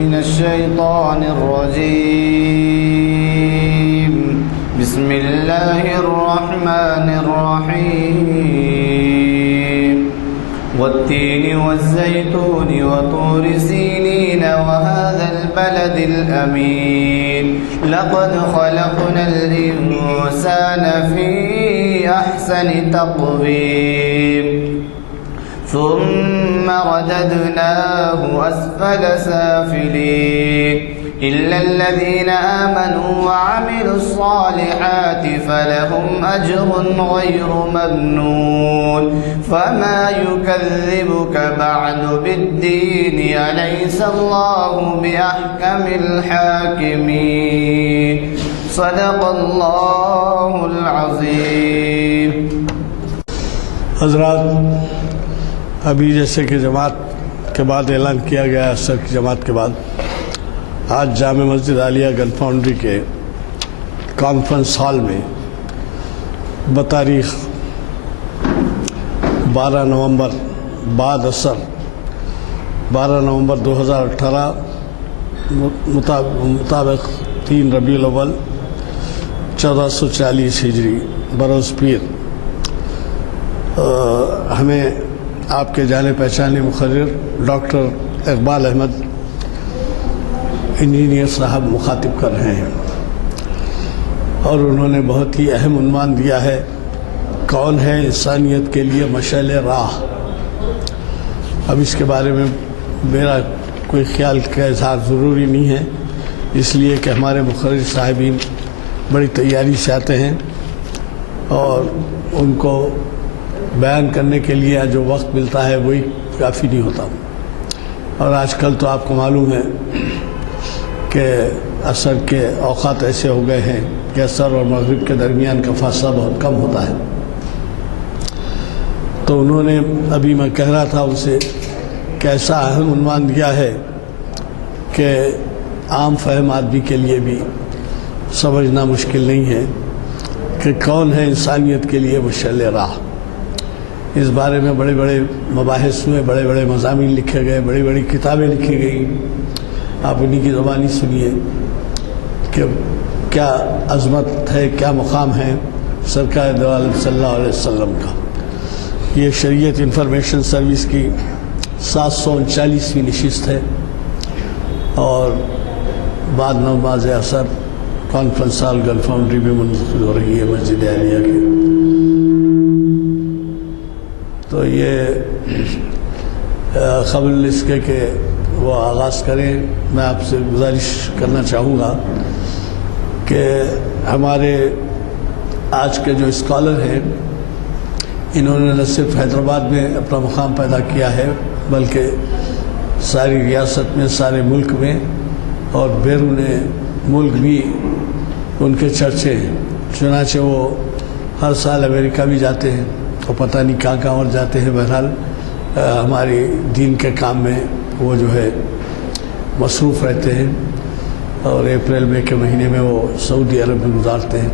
من الشيطان الرجيم. بسم الله الرحمن الرحيم. والتين والزيتون وطور سينين وهذا البلد الأمين. لقد خلقنا الإنسان في أحسن تقويم ثم رددناه أسفل سافلين إلا الذين آمنوا وعملوا الصالحات فلهم أجر غير ممنون. فما يكذبك بعد بالدين أليس الله بأحكم الحاكمين. صدق الله العظيم. حضرات، ابھی جیسے کہ جماعت کے بعد اعلان کیا گیا عصر کی جماعت کے بعد آج جامع مسجد عالیہ گن فاؤنڈری کے کانفرنس ہال میں بتاریخ 12 نومبر بعد عصر 12 نومبر 2018 مطابق 3 ربیع الاول 1440 ہجری بروز پیر ہمیں آپ کے جانے پہچانے مقرر ڈاکٹر اقبال احمد انجینئر صاحب مخاطب کر رہے ہیں اور انہوں نے بہت ہی اہم عنوان دیا ہے، کون ہے انسانیت کے لیے مشعل راہ۔ اب اس کے بارے میں میرا کوئی خیال کا اظہار ضروری نہیں ہے، اس لیے کہ ہمارے مقرر صاحبین بڑی تیاری سے آتے ہیں اور ان کو بیان کرنے کے لیے جو وقت ملتا ہے وہی کافی نہیں ہوتا، اور آج کل تو آپ کو معلوم ہے کہ عصر کے اوقات ایسے ہو گئے ہیں کہ عصر اور مغرب کے درمیان کا فاصلہ بہت کم ہوتا ہے۔ تو انہوں نے ابھی میں کہہ رہا تھا اسے کہ ایسا اہم عنوان دیا ہے کہ عام فہم آدمی کے لیے بھی سمجھنا مشکل نہیں ہے کہ کون ہے انسانیت کے لیے مشعل راہ۔ اس بارے میں بڑے بڑے مباحث ہوئے، بڑے بڑے مضامین لکھے گئے، بڑی بڑی کتابیں لکھی گئیں۔ آپ انہی کی زبانی سنیے کہ کیا عظمت ہے، کیا مقام ہے سرکار دو عالم صلی اللہ علیہ وسلم کا۔ یہ شریعت انفارمیشن سروس کی 739ویں نشست ہے اور بعد نماز عصر کانفرنس ہال گن فاؤنڈری میں منعقد ہو رہی ہے مسجد عالیہ کی۔ تو یہ قبل اس کے کہ وہ آغاز کریں، میں آپ سے گزارش کرنا چاہوں گا کہ ہمارے آج کے جو اسکالر ہیں انہوں نے نہ صرف حیدرآباد میں اپنا مقام پیدا کیا ہے بلکہ ساری ریاست میں، سارے ملک میں اور بیرون ملک بھی ان کے چرچے ہیں۔ چنانچہ وہ ہر سال امریکہ بھی جاتے ہیں اور پتہ نہیں کہاں اور جاتے ہیں۔ بہرحال ہماری دین کے کام میں وہ جو ہے مصروف رہتے ہیں اور اپریل مئی کے مہینے میں وہ سعودی عرب میں گزارتے ہیں،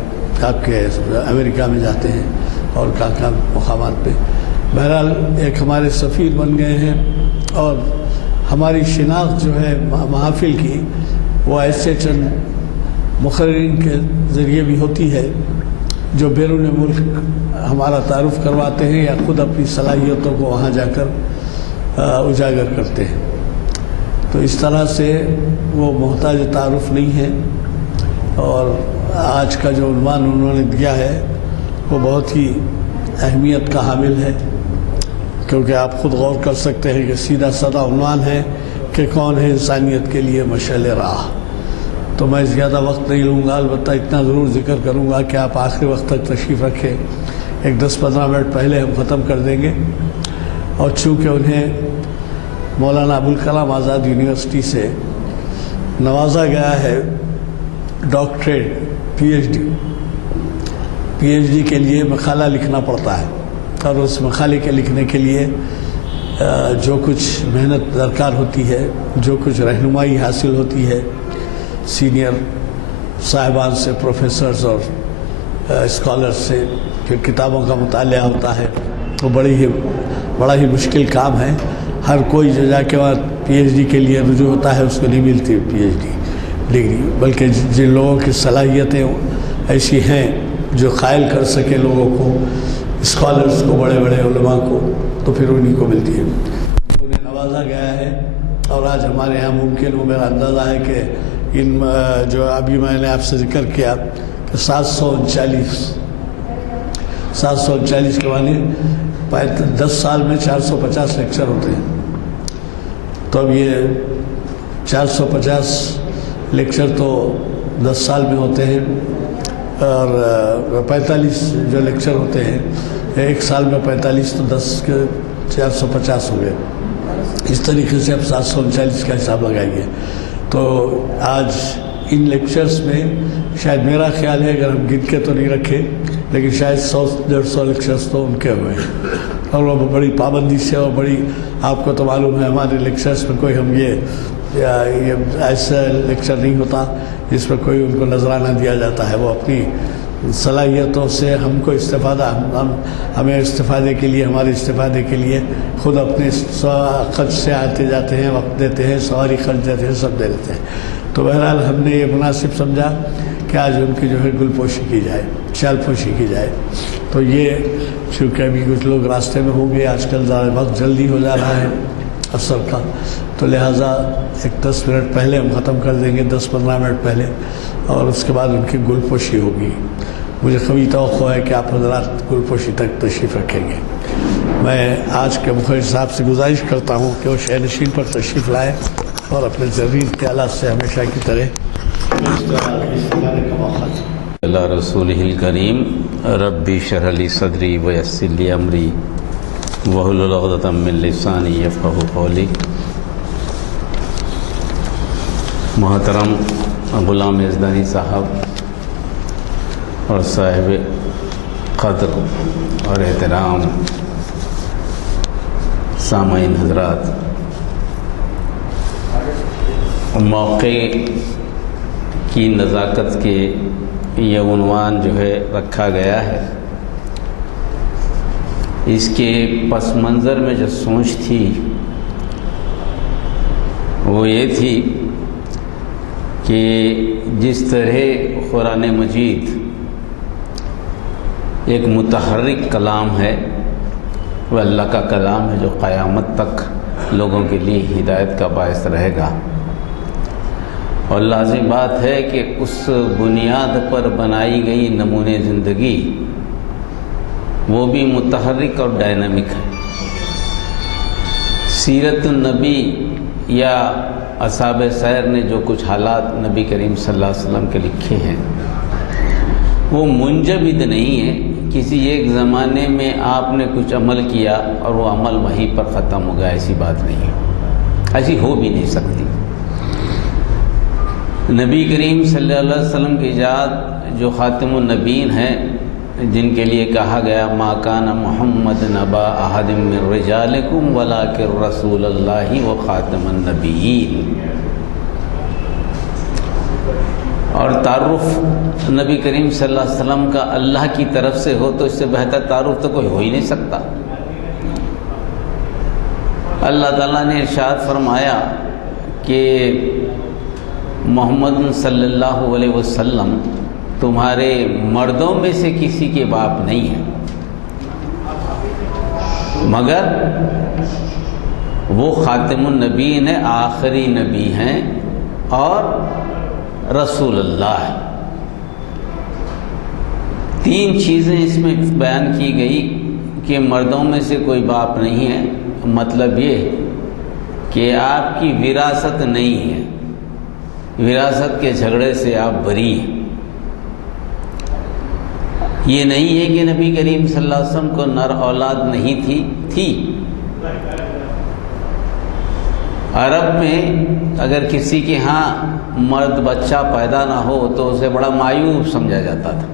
آپ کے امریکہ میں جاتے ہیں اور کہاں مقامات پہ۔ بہرحال ایک ہمارے سفیر بن گئے ہیں اور ہماری شناخت جو ہے محافل کی وہ ایسے چند مقررین کے ذریعے بھی ہوتی ہے جو بیرون ملک ہمارا تعارف کرواتے ہیں یا خود اپنی صلاحیتوں کو وہاں جا کر اجاگر کرتے ہیں۔ تو اس طرح سے وہ محتاج تعارف نہیں ہے، اور آج کا جو عنوان انہوں نے دیا ہے وہ بہت ہی اہمیت کا حامل ہے، کیونکہ آپ خود غور کر سکتے ہیں کہ سیدھا سادہ عنوان ہے کہ کون ہے انسانیت کے لیے مشعل راہ۔ تو میں زیادہ وقت نہیں لوں گا، البتہ اتنا ضرور ذکر کروں گا کہ آپ آخری وقت تک تشریف رکھیں، ایک 10-15 منٹ پہلے ہم ختم کر دیں گے۔ اور چونکہ انہیں مولانا ابوالکلام آزاد یونیورسٹی سے نوازا گیا ہے ڈاکٹریٹ پی ایچ ڈی کے لیے مقالہ لکھنا پڑتا ہے، اور اس مقالے کے لکھنے کے لیے جو کچھ محنت درکار ہوتی ہے، جو کچھ رہنمائی حاصل ہوتی ہے سینئر صاحبان سے، پروفیسرز اور اسکالرز سے، پھر کتابوں کا مطالعہ ہوتا ہے، تو بڑا ہی مشکل کام ہے۔ ہر کوئی جو جا کے وہاں پی ایچ ڈی کے لیے رجوع ہوتا ہے اس کو نہیں ملتی پی ایچ ڈی ڈگری، بلکہ جن لوگوں کی صلاحیتیں ایسی ہیں جو قائل کر سکے لوگوں کو، اسکالرس کو، بڑے بڑے علماء کو، تو پھر انہیں کو ملتی ہے، انہیں نوازا گیا ہے۔ اور آج ہمارے یہاں ممکن ہو، میرا اندازہ ہے کہ ان جو ابھی میں نے آپ سے ذکر کیا کہ 739 کے معنی 10 سال میں 450 لیکچر ہوتے ہیں، تو اب یہ 450 لیکچر تو 10 سال میں ہوتے ہیں، اور 45 جو لیکچر ہوتے ہیں ایک سال میں 45 تو 10 کے 450 ہو گئے۔ اس طریقے سے اب 739 کا حساب لگائیے۔ تو آج ان لیکچرز میں شاید میرا خیال ہے، اگر ہم گن کے تو نہیں رکھے، لیکن شاید 100-150 لیکچرز تو ان کے ہوئے ہیں، اور وہ بڑی پابندی سے، اور بڑی، آپ کو تو معلوم ہے ہمارے لیکچرز میں کوئی ہم یہ ایسا لیکچر نہیں ہوتا جس میں کوئی ان کو نذرانہ دیا جاتا ہے، وہ اپنی صلاحیتوں سے ہم کو استفادہ، ہمیں استفادے کے لیے، ہمارے استفادے کے لیے خود اپنے خرچ سے آتے جاتے ہیں، وقت دیتے ہیں، سواری خرچ دیتے ہیں، سب دے دیتے ہیں۔ تو بہرحال ہم نے یہ مناسب سمجھا کہ آج ان کی جو ہے گل پوشی کی جائے، شال پوشی کی جائے۔ تو یہ چونکہ ابھی کچھ لوگ راستے میں ہوں گے، آج کل وقت جلدی ہو جا رہا ہے عصر کا، تو لہٰذا ایک 10 منٹ پہلے ہم ختم کر دیں گے، 10-15 منٹ پہلے، اور اس کے بعد ان کی گل پوشی ہوگی۔ مجھے قوی توقع ہے کہ آپ حضرات گل پوشی تک تشریف رکھیں گے۔ میں آج کے مخرج صاحب سے گزارش کرتا ہوں کہ وہ شہ نشین پر تشریف لائیں اور اپنے ضرورت کے آلات سے ہمیشہ کی طرح استفادے کا موقع دیں۔ اللہ رسولہ الکریم رب اشرح لی صدری ویسر لی امری واحلل عقدۃ من لسانی یفقہوا قولی۔ محترم غلام یزدانی صاحب اور صاحب قدر اور احترام سامعین حضرات، موقع کی نزاکت کے یہ عنوان جو ہے رکھا گیا ہے، اس کے پس منظر میں جو سوچ تھی وہ یہ تھی کہ جس طرح قرآن مجید ایک متحرک کلام ہے، وہ اللہ کا کلام ہے جو قیامت تک لوگوں کے لیے ہدایت کا باعث رہے گا، اور لازم بات ہے کہ اس بنیاد پر بنائی گئی نمونے زندگی وہ بھی متحرک اور ڈائنامک ہے۔ سیرت النبی یا اصحاب سیر نے جو کچھ حالات نبی کریم صلی اللہ علیہ وسلم کے لکھے ہیں وہ منجمد نہیں ہے، کسی ایک زمانے میں آپ نے کچھ عمل کیا اور وہ عمل وہیں پر ختم ہو گیا، ایسی بات نہیں ہے، ایسی ہو بھی نہیں سکتی۔ نبی کریم صلی اللہ علیہ وسلم کی ذات جو خاتم النبیین ہیں، جن کے لیے کہا گیا ما کان محمد نبا احد من رجالکم ولکن رسول اللہ و خاتم النبیین، اور تعارف نبی کریم صلی اللہ علیہ وسلم کا اللہ کی طرف سے ہو تو اس سے بہتر تعارف تو کوئی ہو ہی نہیں سکتا۔ اللہ تعالیٰ نے ارشاد فرمایا کہ محمد صلی اللہ علیہ وسلم تمہارے مردوں میں سے کسی کے باپ نہیں ہیں، مگر وہ خاتم النبیین ہیں، آخری نبی ہیں اور رسول اللہ ہے۔ 3 چیزیں اس میں بیان کی گئی کہ مردوں میں سے کوئی باپ نہیں ہے، مطلب یہ کہ آپ کی وراثت نہیں ہے، وراثت کے جھگڑے سے آپ بری ہیں۔ یہ نہیں ہے کہ نبی کریم صلی اللہ علیہ وسلم کو نر اولاد نہیں تھی۔ عرب میں اگر کسی کے ہاں مرد بچہ پیدا نہ ہو تو اسے بڑا مایوب سمجھا جاتا تھا،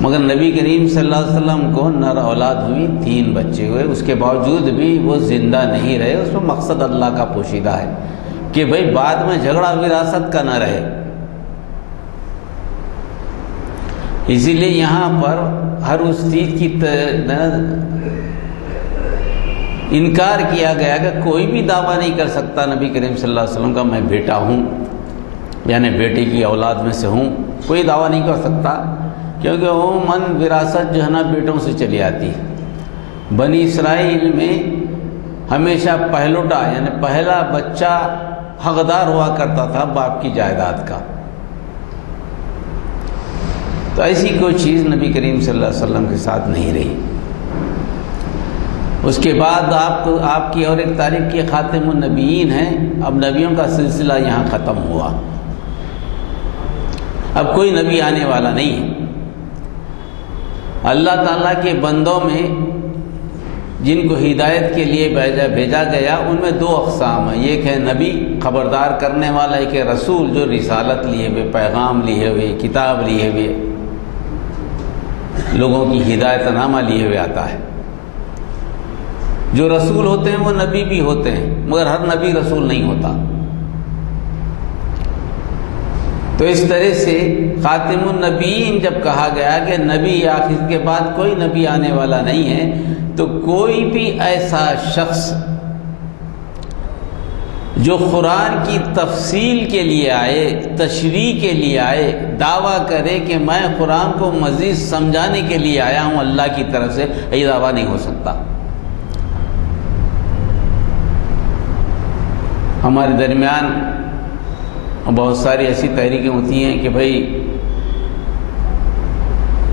مگر نبی کریم صلی اللہ علیہ وسلم کو نر اولاد ہوئی، 3 بچے ہوئے، اس کے باوجود بھی وہ زندہ نہیں رہے۔ اس میں مقصد اللہ کا پوشیدہ ہے کہ بھئی بعد میں جھگڑا وراثت کا نہ رہے۔ اسی لیے یہاں پر ہر اس چیز کی انکار کیا گیا کہ کوئی بھی دعویٰ نہیں کر سکتا نبی کریم صلی اللہ علیہ وسلم کا میں بیٹا ہوں، یعنی بیٹے کی اولاد میں سے ہوں، کوئی دعویٰ نہیں کر سکتا، کیونکہ عموماً وراثت جو ہے نا بیٹوں سے چلی آتی ہے۔ بنی اسرائیل میں ہمیشہ پہلوٹا یعنی پہلا بچہ حقدار ہوا کرتا تھا باپ کی جائیداد کا، تو ایسی کوئی چیز نبی کریم صلی اللہ علیہ وسلم کے ساتھ نہیں رہی۔ اس کے بعد آپ کی اور ایک تاریخ کی خاتم النبیین ہیں، اب نبیوں کا سلسلہ یہاں ختم ہوا، اب کوئی نبی آنے والا نہیں ہے۔ اللہ تعالیٰ کے بندوں میں جن کو ہدایت کے لیے بھیجا گیا ان میں دو اقسام ہیں، ایک ہے نبی خبردار کرنے والا، ایک ہے رسول جو رسالت لیے ہوئے، پیغام لیے ہوئے، کتاب لیے ہوئے، لوگوں کی ہدایت نامہ لیے ہوئے آتا ہے۔ جو رسول ہوتے ہیں وہ نبی بھی ہوتے ہیں، مگر ہر نبی رسول نہیں ہوتا۔ تو اس طرح سے خاتم النبیین جب کہا گیا کہ نبی آخر کے بعد کوئی نبی آنے والا نہیں ہے، تو کوئی بھی ایسا شخص جو قرآن کی تفصیل کے لیے آئے، تشریح کے لیے آئے، دعویٰ کرے کہ میں قرآن کو مزید سمجھانے کے لیے آیا ہوں اللہ کی طرف سے، یہ دعویٰ نہیں ہو سکتا۔ ہمارے درمیان بہت ساری ایسی تحریکیں ہوتی ہیں کہ بھائی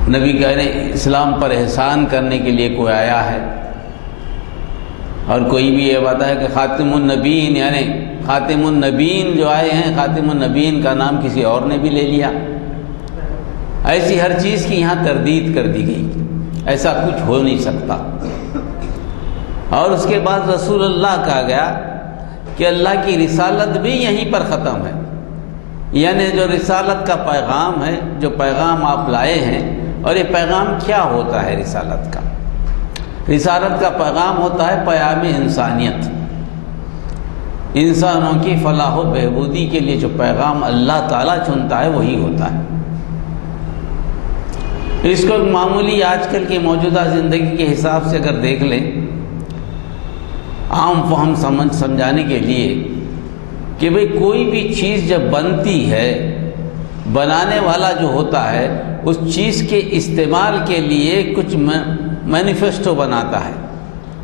نبی کہہ رہے ہیں اسلام پر احسان کرنے کے لیے کوئی آیا ہے، اور کوئی بھی یہ بات ہے کہ خاتم النبیین یعنی خاتم النبیین جو آئے ہیں، خاتم النبیین کا نام کسی اور نے بھی لے لیا۔ ایسی ہر چیز کی یہاں تردید کر دی گئی، ایسا کچھ ہو نہیں سکتا۔ اور اس کے بعد رسول اللہ کہا گیا کہ اللہ کی رسالت بھی یہیں پر ختم ہے، یعنی جو رسالت کا پیغام ہے، جو پیغام آپ لائے ہیں، اور یہ پیغام کیا ہوتا ہے رسالت کا؟ رسالت کا پیغام ہوتا ہے پیام انسانیت، انسانوں کی فلاح و بہبودی کے لیے جو پیغام اللہ تعالیٰ چنتا ہے وہی ہوتا ہے۔ اس کو معمولی آج کل کی موجودہ زندگی کے حساب سے اگر دیکھ لیں، عام فہم سمجھانے کے لیے کہ بھئی کوئی بھی چیز جب بنتی ہے، بنانے والا جو ہوتا ہے اس چیز کے استعمال کے لیے کچھ مینیفیسٹو بناتا ہے،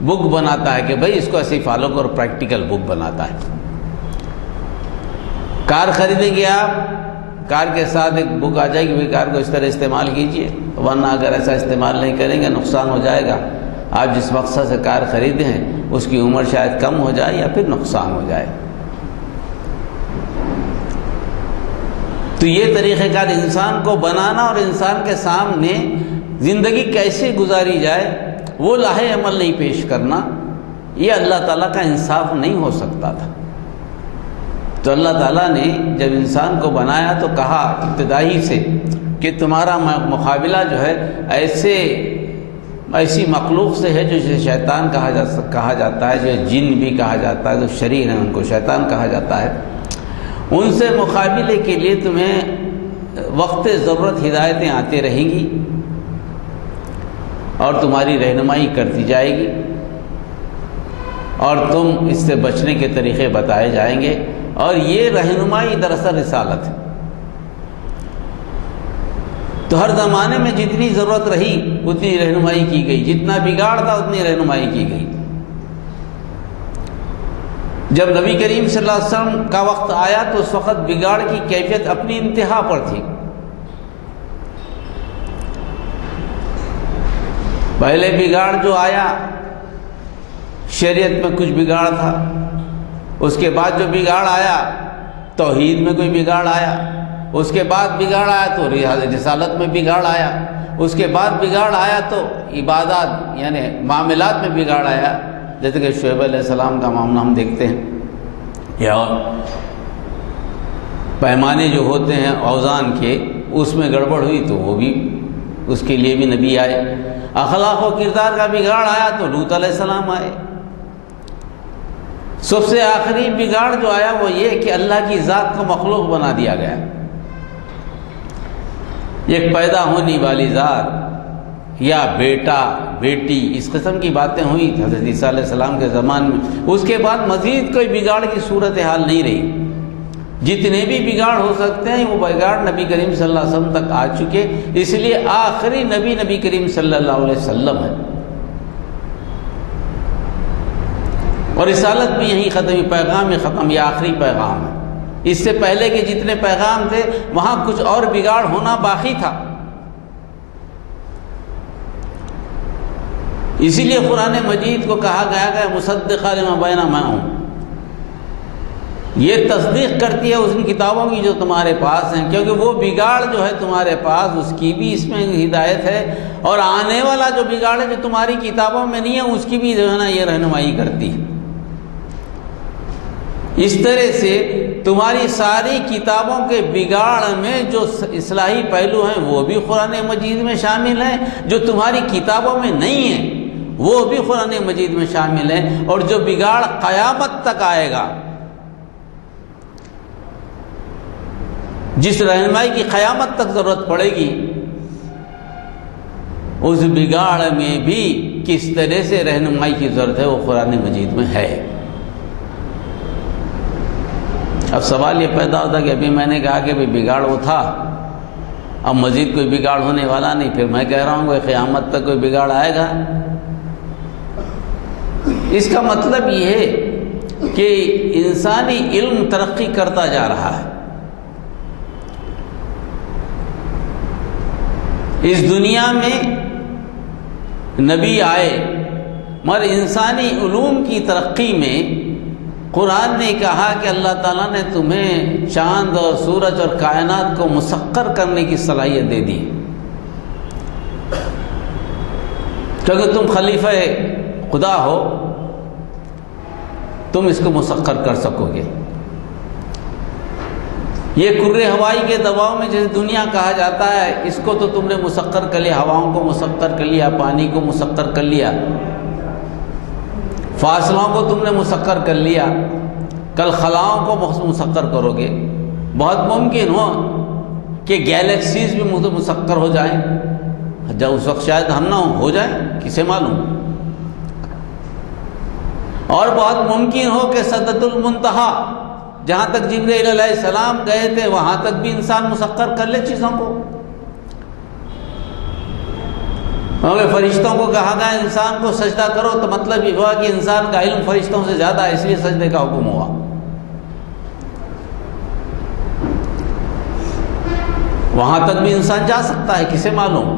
بک بناتا ہے کہ بھئی اس کو ایسے فالو کرو، پریکٹیکل بک بناتا ہے۔ کار خریدیں گے آپ، کار کے ساتھ ایک بک آ جائے گی، بھئی کار کو اس طرح استعمال کیجئے، ورنہ اگر ایسا استعمال نہیں کریں گے نقصان ہو جائے گا۔ آپ جس مقصد سے کار خریدے ہیں اس کی عمر شاید کم ہو جائے یا پھر نقصان ہو جائے۔ تو یہ طریقہ کار انسان کو بنانا اور انسان کے سامنے زندگی کیسے گزاری جائے وہ لاہ عمل نہیں پیش کرنا، یہ اللہ تعالیٰ کا انصاف نہیں ہو سکتا تھا۔ تو اللہ تعالیٰ نے جب انسان کو بنایا تو کہا ابتدائی سے کہ تمہارا مقابلہ جو ہے ایسی مخلوق سے ہے جو شیطان کہا جاتا ہے، جو جن بھی کہا جاتا ہے، جو شریر ہیں ان کو شیطان کہا جاتا ہے۔ ان سے مقابلے کے لیے تمہیں وقت ضرورت ہدایتیں آتی رہیں گی اور تمہاری رہنمائی کرتی جائے گی، اور تم اس سے بچنے کے طریقے بتائے جائیں گے، اور یہ رہنمائی دراصل رسالت ہے۔ تو ہر زمانے میں جتنی ضرورت رہی اتنی رہنمائی کی گئی، جتنا بگاڑ تھا اتنی رہنمائی کی گئی۔ جب نبی کریم صلی اللہ علیہ وسلم کا وقت آیا تو اس وقت بگاڑ کی کیفیت اپنی انتہا پر تھی۔ پہلے بگاڑ جو آیا شریعت میں کچھ بگاڑ تھا، اس کے بعد جو بگاڑ آیا توحید میں کوئی بگاڑ آیا، اس کے بعد بگاڑ آیا تو رسالت میں بگاڑ آیا، اس کے بعد بگاڑ آیا تو عبادات یعنی معاملات میں بگاڑ آیا، جیسے کہ شعیب علیہ السلام کا معاملہ ہم دیکھتے ہیں، یا پیمانے جو ہوتے ہیں اوزان کے اس میں گڑبڑ ہوئی تو وہ بھی اس کے لیے بھی نبی آئے۔ اخلاق و کردار کا بگاڑ آیا تو لوط علیہ السلام آئے۔ سب سے آخری بگاڑ جو آیا وہ یہ کہ اللہ کی ذات کو مخلوق بنا دیا گیا۔ ایک پیدا ہونے والی ذات یا بیٹا بیٹی، اس قسم کی باتیں ہوئی حضرت عیسیٰ علیہ السلام کے زمان میں، اس کے بعد مزید کوئی بگاڑ کی صورتحال نہیں رہی۔ جتنے بھی بگاڑ ہو سکتے ہیں وہ بگاڑ نبی کریم صلی اللہ علیہ وسلم تک آ چکے، اس لیے آخری نبی کریم صلی اللہ علیہ وسلم ہے، اور رسالت بھی یہیں ختم، پیغام ہی ختم، یہ آخری پیغام ہے۔ اس سے پہلے کے جتنے پیغام تھے وہاں کچھ اور بگاڑ ہونا باقی تھا، اسی لیے قرآن مجید کو کہا گیا کہ مصدقا لما بین معہ، یہ تصدیق کرتی ہے اس کتابوں کی جو تمہارے پاس ہیں، کیونکہ وہ بگاڑ جو ہے تمہارے پاس اس کی بھی اس میں ہدایت ہے، اور آنے والا جو بگاڑ ہے جو تمہاری کتابوں میں نہیں ہے اس کی بھی جو ہے نا یہ رہنمائی کرتی ہے۔ اس طرح سے تمہاری ساری کتابوں کے بگاڑ میں جو اصلاحی پہلو ہیں وہ بھی قرآن مجید میں شامل ہیں، جو تمہاری کتابوں میں نہیں ہیں وہ بھی قرآن مجید میں شامل ہیں، اور جو بگاڑ قیامت تک آئے گا، جس رہنمائی کی قیامت تک ضرورت پڑے گی، اس بگاڑ میں بھی کس طرح سے رہنمائی کی ضرورت ہے وہ قرآن مجید میں ہے۔ اب سوال یہ پیدا ہوتا کہ ابھی میں نے کہا کہ بگاڑ وہ تھا، اب مزید کوئی بگاڑ ہونے والا نہیں، پھر میں کہہ رہا ہوں کہ قیامت تک کوئی بگاڑ آئے گا۔ اس کا مطلب یہ ہے کہ انسانی علم ترقی کرتا جا رہا ہے، اس دنیا میں نبی آئے، مگر انسانی علوم کی ترقی میں قرآن نے کہا کہ اللہ تعالیٰ نے تمہیں چاند اور سورج اور کائنات کو مسخر کرنے کی صلاحیت دے دی، کیونکہ تم خلیفہ خدا ہو، تم اس کو مسخر کر سکو گے۔ یہ کرۂ ہوائی کے دباؤ میں جیسے دنیا کہا جاتا ہے، اس کو تو تم نے مسخر کر لیا، ہواؤں کو مسخر کر لیا، پانی کو مسخر کر لیا، فاصلوں کو تم نے مسخر کر لیا، کل خلاؤں کو مسخر کرو گے۔ بہت ممکن ہو کہ گیلیکسیز بھی مسخر ہو جائیں، جب اس وقت شاید ہم نہ ہو جائیں، کسے معلوم۔ اور بہت ممکن ہو کہ سدرۃ المنتہا، جہاں تک جبرائیل علیہ السلام گئے تھے وہاں تک بھی انسان مسخر کر لے چیزوں کو، کیونکہ فرشتوں کو کہا گیا انسان کو سجدہ کرو، تو مطلب یہ ہوا کہ انسان کا علم فرشتوں سے زیادہ ہے، اس لیے سجدے کا حکم ہوا۔ وہاں تک بھی انسان جا سکتا ہے، کسے معلوم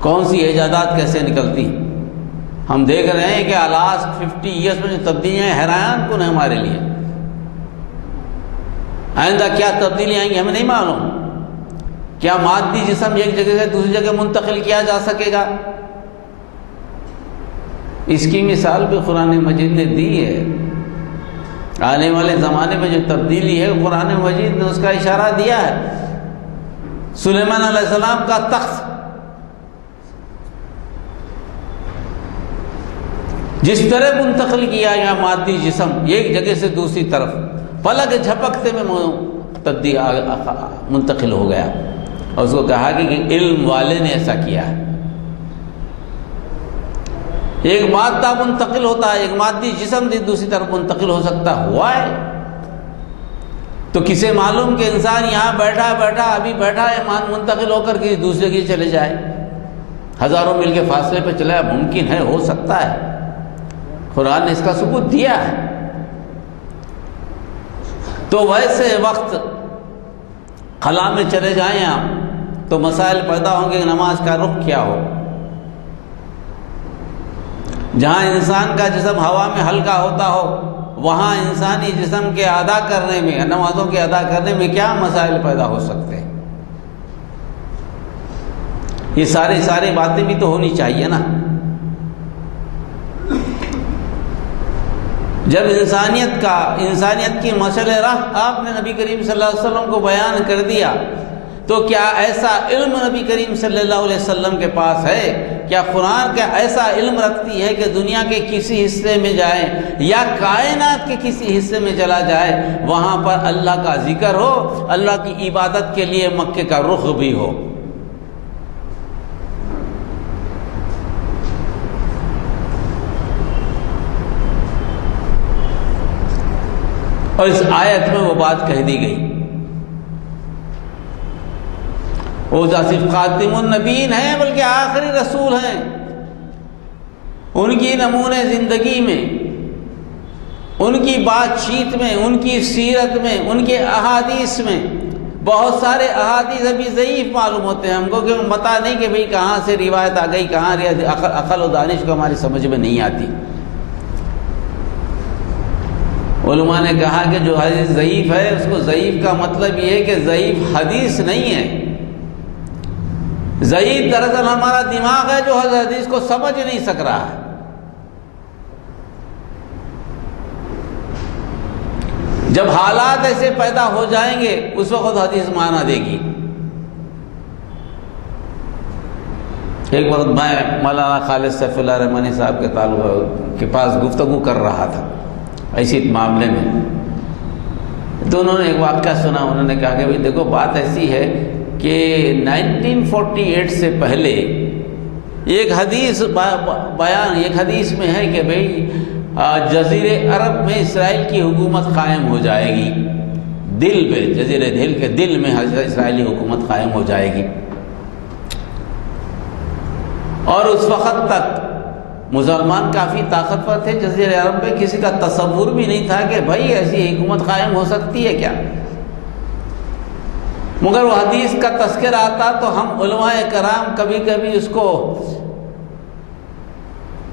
کون سی ایجادات کیسے نکلتی۔ ہم دیکھ رہے ہیں کہ لاسٹ 50 ایئرس میں جو تبدیلیاں حیران کن ہیں ہمارے لیے، آئندہ کیا تبدیلیاں آئیں گی ہمیں نہیں معلوم۔ کیا مادی جسم ایک جگہ سے دوسری جگہ منتقل کیا جا سکے گا؟ اس کی مثال بھی قرآن مجید نے دی ہے۔ آنے والے زمانے میں جو تبدیلی ہے قرآن مجید نے اس کا اشارہ دیا ہے۔ سلیمان علیہ السلام کا تخت جس طرح منتقل کیا گیا مادی جسم ایک جگہ سے دوسری طرف، پلک جھپکتے میں منتقل ہو گیا، اور اس کو کہا کہ علم والے نے ایسا کیا ہے۔ ایک مادہ منتقل ہوتا ہے، ایک مادی جسم دوسری طرف منتقل ہو سکتا ہوا ہے، تو کسے معلوم کہ انسان یہاں بیٹھا ابھی بیٹھا ہے، منتقل ہو کر کسی دوسرے کی چلے جائے، ہزاروں میل کے فاصلے پہ چلا ہے، ممکن ہے، ہو سکتا ہے۔ قرآن نے اس کا ثبوت دیا ہے۔ تو ویسے وقت خلا میں چلے جائیں آپ تو مسائل پیدا ہوں گے کہ نماز کا رخ کیا ہو۔ جہاں انسان کا جسم ہوا میں ہلکا ہوتا ہو وہاں انسانی جسم کے ادا کرنے میں، نمازوں کے ادا کرنے میں کیا مسائل پیدا ہو سکتے ہیں۔ یہ ساری باتیں بھی تو ہونی چاہیے نا۔ جب انسانیت کی مشعل راہ آپ نے نبی کریم صلی اللہ علیہ وسلم کو بیان کر دیا، تو کیا ایسا علم نبی کریم صلی اللہ علیہ وسلم کے پاس ہے؟ کیا قرآن کا ایسا علم رکھتی ہے کہ دنیا کے کسی حصے میں جائے یا کائنات کے کسی حصے میں چلا جائے، وہاں پر اللہ کا ذکر ہو، اللہ کی عبادت کے لیے مکے کا رخ بھی ہو؟ اور اس آیت میں وہ بات کہہ دی گئی. وہ صرف خاتم النبیین ہیں بلکہ آخری رسول ہیں. ان کی نمونے زندگی میں، ان کی بات چیت میں، ان کی سیرت میں، ان کے احادیث میں بہت سارے احادیث ابھی ضعیف معلوم ہوتے ہیں ہم کو، کہ پتہ نہیں کہ بھئی کہاں سے روایت آ گئی، کہاں عقل و دانش کو ہماری سمجھ میں نہیں آتی. علماء نے کہا کہ جو حدیث ضعیف ہے اس کو ضعیف کا مطلب یہ ہے کہ ضعیف حدیث نہیں ہے. ضعیف دراصل ہمارا دماغ ہے جو حدیث کو سمجھ نہیں سک رہا ہے. جب حالات ایسے پیدا ہو جائیں گے اس وقت حدیث معنی دے گی. ایک وقت میں مولانا خالد سیف اللہ رحمانی صاحب کے پاس گفتگو کر رہا تھا ایسی معاملے میں، تو انہوں نے ایک واقعہ سنا. انہوں نے کہا کہ بھئی دیکھو بات ایسی ہے کہ 1948 سے پہلے ایک حدیث میں ہے کہ بھئی جزیرے عرب میں اسرائیل کی حکومت قائم ہو جائے گی. دل پہ، جزیرے دل کے دل میں اسرائیلی حکومت قائم ہو جائے گی. اور اس وقت تک مسلمان کافی طاقتور تھے جزیرے عرب میں، کسی کا تصور بھی نہیں تھا کہ بھائی ایسی حکومت قائم ہو سکتی ہے کیا. مگر وہ حدیث کا تذکر آتا تو ہم علماء کرام کبھی کبھی اس کو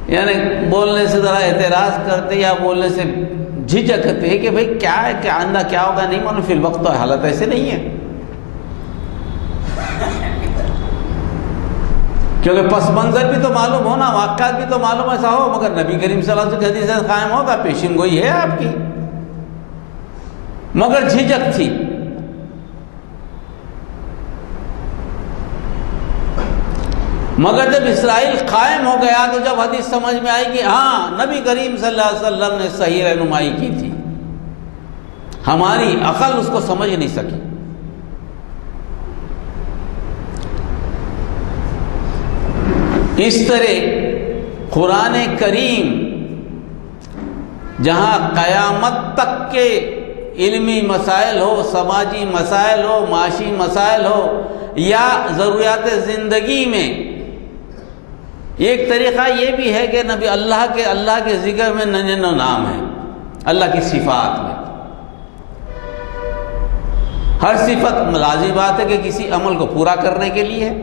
یعنی بولنے سے ذرا اعتراض کرتے یا بولنے سے جھجکتے کہ بھئی کیا ہے، کیا آندہ کیا ہوگا نہیں معلوم، فی الوقت تو حالت ایسے نہیں ہے. کیونکہ پس منظر بھی تو معلوم ہونا، واقعات بھی تو معلوم ایسا ہو، مگر نبی کریم صلی اللہ علیہ وسلم کی حدیث قائم ہوگا، پیشن گوئی ہے آپ کی. مگر جھجک تھی. مگر جب اسرائیل قائم ہو گیا تو جب حدیث سمجھ میں آئی کہ ہاں نبی کریم صلی اللہ علیہ وسلم نے صحیح رہنمائی کی تھی، ہماری عقل اس کو سمجھ نہیں سکی. اس طرح قرآن کریم جہاں قیامت تک کے علمی مسائل ہو، سماجی مسائل ہو، معاشی مسائل ہو یا ضروریات زندگی میں، ایک طریقہ یہ بھی ہے کہ نبی اللہ کے ذکر میں 99 نام ہے، اللہ کی صفات میں. ہر صفت لازمی بات ہے کہ کسی عمل کو پورا کرنے کے لیے ہے.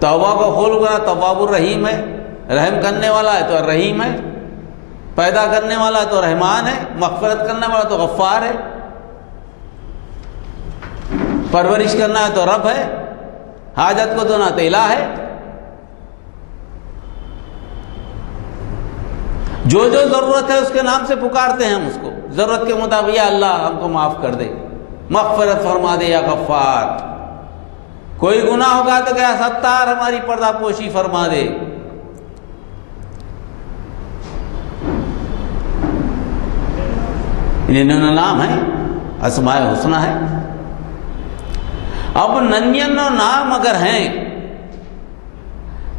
توبہ کو کھول کر تواب الرحیم ہے، رحم کرنے والا ہے تو الرحیم ہے، پیدا کرنے والا ہے تو رحمان ہے، مغفرت کرنے والا تو غفار ہے، پرورش کرنا ہے تو رب ہے، حاجت کو دینا تو الہ ہے. جو ضرورت ہے اس کے نام سے پکارتے ہیں ہم اس کو، ضرورت کے مطابق یا اللہ ہم کو معاف کر دے، مغفرت فرما دے یا غفار. کوئی گناہ ہوگا تو کیا ستار ہماری پردہ پوشی فرما دے. انہوں نام ہے، اسماء حسنہ ہے. اب 99 نام اگر ہیں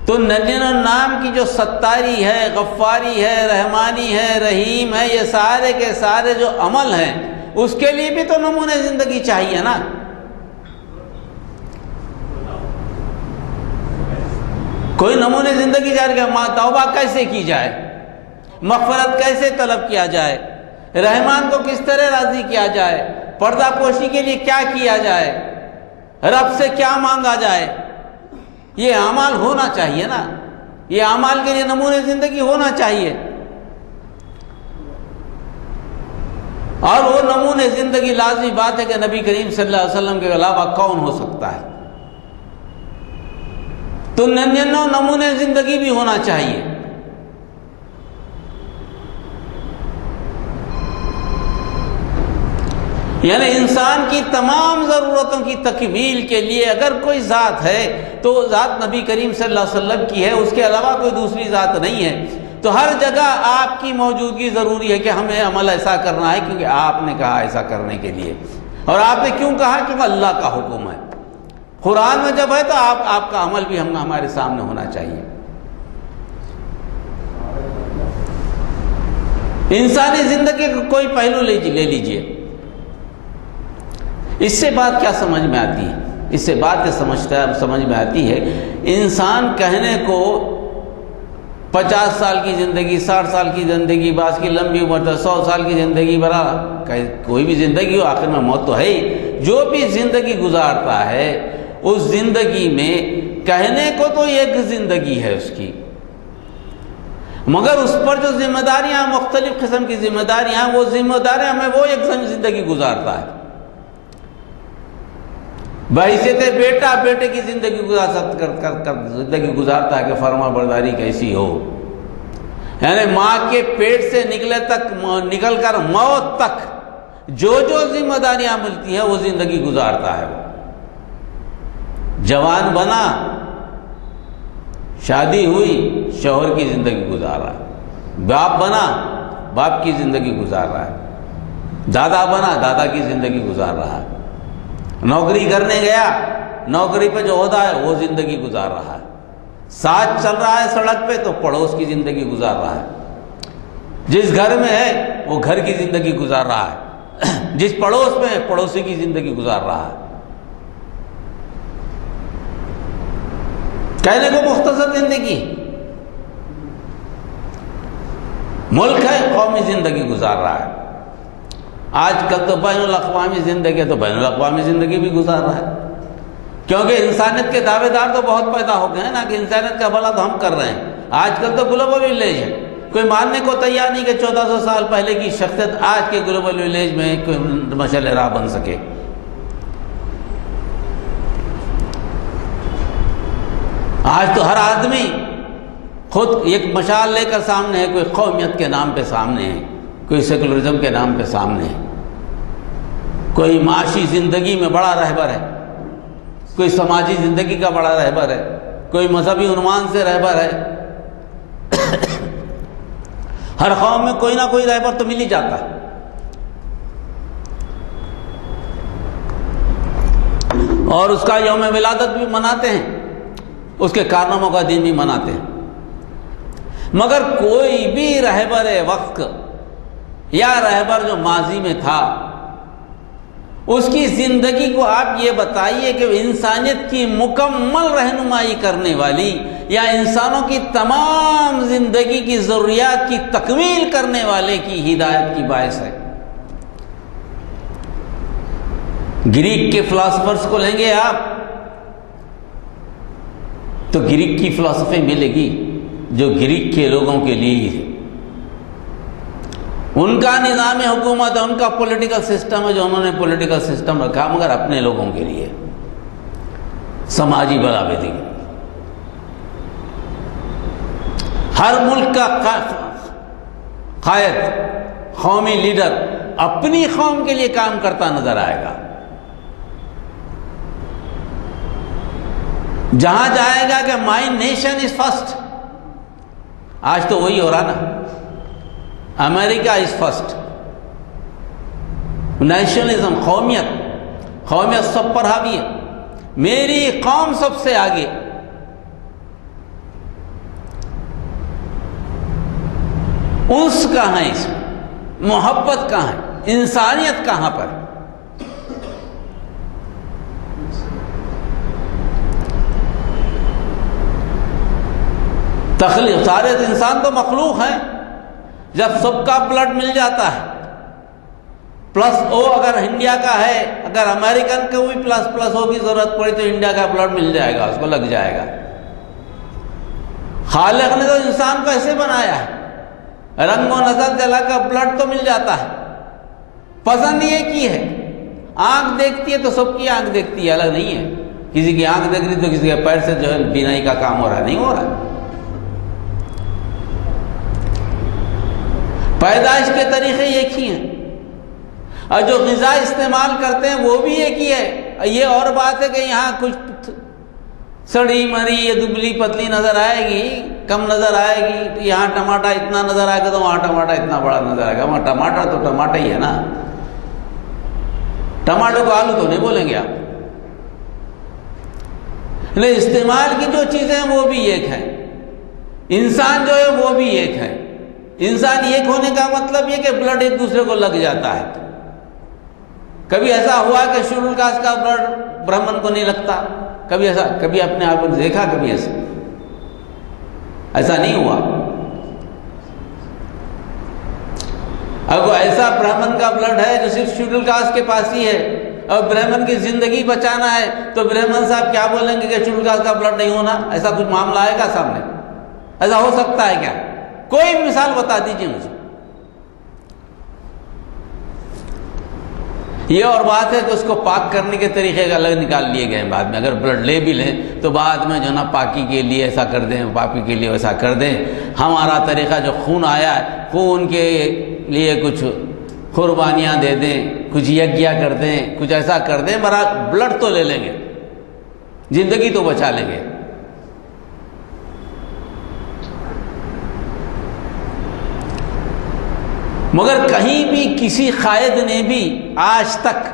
تو 99 نام کی جو ستاری ہے، غفاری ہے، رحمانی ہے، رحیم ہے، یہ سارے کے سارے جو عمل ہیں اس کے لیے بھی تو نمونے زندگی چاہیے نا. کوئی نمونے زندگی جا رہی ہے، توبہ کیسے کی جائے، مغفرت کیسے طلب کیا جائے، رحمان کو کس طرح راضی کیا جائے، پردہ پوشی کے لیے کیا کیا جائے، رب سے کیا مانگا جائے. یہ اعمال ہونا چاہیے نا، یہ اعمال کے لیے نمونے زندگی ہونا چاہیے. اور وہ نمونے زندگی لازمی بات ہے کہ نبی کریم صلی اللہ علیہ وسلم کے علاوہ کون ہو سکتا ہے. تو 99 نمونے زندگی بھی ہونا چاہیے. یعنی انسان کی تمام ضرورتوں کی تکمیل کے لیے اگر کوئی ذات ہے تو ذات نبی کریم صلی اللہ علیہ وسلم کی ہے، اس کے علاوہ کوئی دوسری ذات نہیں ہے. تو ہر جگہ آپ کی موجودگی ضروری ہے کہ ہمیں عمل ایسا کرنا ہے کیونکہ آپ نے کہا ایسا کرنے کے لیے. اور آپ نے کیوں کہا؟ کیونکہ اللہ کا حکم ہے. قرآن میں جب ہے تو آپ کا عمل بھی ہمارے سامنے ہونا چاہیے. انسانی زندگی کا کوئی پہلو لے لیجئے، اس سے بات کیا سمجھ میں آتی ہے؟ اس سے بات سمجھ میں آتی ہے، انسان کہنے کو 50 سال کی زندگی، 60 سال کی زندگی، بعض کی لمبی عمر 100 سال کی زندگی، برا کوئی بھی زندگی ہو آخر میں موت تو ہے ہی۔ جو بھی زندگی گزارتا ہے اس زندگی میں کہنے کو تو ایک زندگی ہے اس کی، مگر اس پر جو ذمہ داریاں، مختلف قسم کی ذمہ داریاں، وہ ذمہ داریاں میں وہ ایک زندگی گزارتا ہے۔ بحیثیت بیٹا بیٹے کی زندگی زندگی گزارتا ہے کہ فرما برداری کیسی ہو، یعنی ماں کے پیٹ سے نکل کر موت تک جو ذمہ داریاں ملتی ہیں وہ زندگی گزارتا ہے۔ وہ جوان بنا، شادی ہوئی، شوہر کی زندگی گزار رہا ہے، باپ بنا، باپ کی زندگی گزار رہا ہے، دادا بنا، دادا کی زندگی گزار رہا ہے، نوکری کرنے گیا، نوکری پہ جو عہدہ ہے وہ زندگی گزار رہا ہے، ساتھ چل رہا ہے سڑک پہ تو پڑوس کی زندگی گزار رہا ہے، جس گھر میں ہے وہ گھر کی زندگی گزار رہا ہے، جس پڑوس میں ہے پڑوسی کی زندگی گزار رہا ہے۔ کہنے کو مختصر زندگی، ملک ہے، قومی زندگی گزار رہا ہے۔ آج کل تو بین الاقوامی زندگی ہے تو بین الاقوامی زندگی بھی گزار رہا ہے، کیونکہ انسانیت کے دعوے دار تو بہت پیدا ہو گئے ہیں نا، کہ انسانیت کا بھلا تو ہم کر رہے ہیں۔ آج کل تو گلوبل ولیج ہے، کوئی ماننے کو تیار نہیں کہ 1400 سال پہلے کی شخصیت آج کے گلوبل ولیج میں کوئی مشعل راہ بن سکے۔ آج تو ہر آدمی خود ایک مشعل لے کر سامنے ہے، کوئی قومیت کے نام پہ سامنے ہے، کوئی سیکولرزم کے نام پہ سامنے ہے، کوئی معاشی زندگی میں بڑا رہبر ہے، کوئی سماجی زندگی کا بڑا رہبر ہے، کوئی مذہبی عنوان سے رہبر ہے۔ ہر قوم میں کوئی نہ کوئی رہبر تو مل ہی جاتا ہے۔ اور اس کا یوم ولادت بھی مناتے ہیں، اس کے کارناموں کا دن بھی مناتے ہیں، مگر کوئی بھی رہبر وقت یا رہبر جو ماضی میں تھا، اس کی زندگی کو آپ یہ بتائیے کہ انسانیت کی مکمل رہنمائی کرنے والی یا انسانوں کی تمام زندگی کی ضروریات کی تکمیل کرنے والے کی ہدایت کی باعث ہے۔ گریک کے فلاسفرز کو لیں گے آپ تو گریک کی فلسفی ملے گی جو گریک کے لوگوں کے لیے ہے، ان کا نظام حکومت ہے، ان کا پولیٹیکل سسٹم ہے جو انہوں نے پولیٹیکل سسٹم رکھا، مگر اپنے لوگوں کے لیے سماجی برابری۔ ہر ملک کا قائد، قومی لیڈر اپنی قوم کے لیے کام کرتا نظر آئے گا، جہاں جائے گا کہ مائی نیشن از فرسٹ۔ آج تو وہی ہو رہا نا، امریکہ از فرسٹ، نیشنلزم، قومیت سب پر حاوی ہے، میری قوم سب سے آگے۔ انس کہاں ہے، اس محبت کہاں ہے، انسانیت کہاں پر؟ تخلیق، سارے انسان تو مخلوق ہیں، جب سب کا بلڈ مل جاتا ہے، پلس او اگر انڈیا کا ہے، اگر امریکن کو بھی پلس او کی ضرورت پڑی تو انڈیا کا بلڈ مل جائے گا، اس کو لگ جائے گا۔ خالق نے تو انسان کو ایسے بنایا ہے، رنگ و نسل جلا کا بلڈ تو مل جاتا ہے، پسند یہ کی ہے، آنکھ دیکھتی ہے تو سب کی آنکھ دیکھتی ہے، الگ نہیں ہے، کسی کی آنکھ دیکھ رہی تو کسی کے پیر سے جو ہے بینائی کا کام ہو رہا ہے، نہیں ہو رہا۔ پیدائش کے طریقے ایک ہی ہیں، اور جو غذا استعمال کرتے ہیں وہ بھی ایک ہی ہے۔ یہ اور بات ہے کہ یہاں کچھ سڑی مری یا دبلی پتلی نظر آئے گی، کم نظر آئے گی، یہاں ٹماٹر اتنا نظر آئے گا تو وہاں ٹماٹر اتنا بڑا نظر آئے گا۔ وہاں ٹماٹر تو ٹماٹر ہی ہے نا، ٹماٹر کو آلو تو نہیں بولیں گے آپ۔ لیکن استعمال کی جو چیزیں ہیں وہ بھی ایک ہے، انسان جو ہے وہ بھی ایک ہے، انسان ایک ہونے کا مطلب یہ کہ بلڈ ایک دوسرے کو لگ جاتا ہے. کبھی ایسا ہوا کہ شیڈول کاسٹ کا بلڈ برہمن کو نہیں لگتا؟ کبھی ایسا، کبھی اپنے آپ کو دیکھا کبھی ایسا نہیں ہوا. اگر ایسا برہمن کا بلڈ ہے جو صرف شیڈول کاسٹ کے پاس ہی ہے اور برہمن کی زندگی بچانا ہے، تو برہمن صاحب کیا بولیں گے کہ شیڈول کاسٹ کا بلڈ نہیں ہونا؟ ایسا کچھ معاملہ آئے گا سامنے؟ ایسا ہو سکتا ہے کیا؟ کوئی مثال بتا دیجیے مجھے. یہ اور بات ہے کہ اس کو پاک کرنے کے طریقے الگ نکال لیے گئے ہیں بعد میں. اگر بلڈ لے بھی لیں تو بعد میں جو نا پاکی کے لیے ایسا کر دیں، پاکی کے لیے ویسا کر دیں. ہمارا طریقہ جو خون آیا ہے، خون کے لیے کچھ قربانیاں دے دیں، کچھ یگیا کر دیں، کچھ ایسا کر دیں، برابر بلڈ تو لے لیں گے، زندگی تو بچا لیں گے. مگر کہیں بھی کسی قائد نے بھی آج تک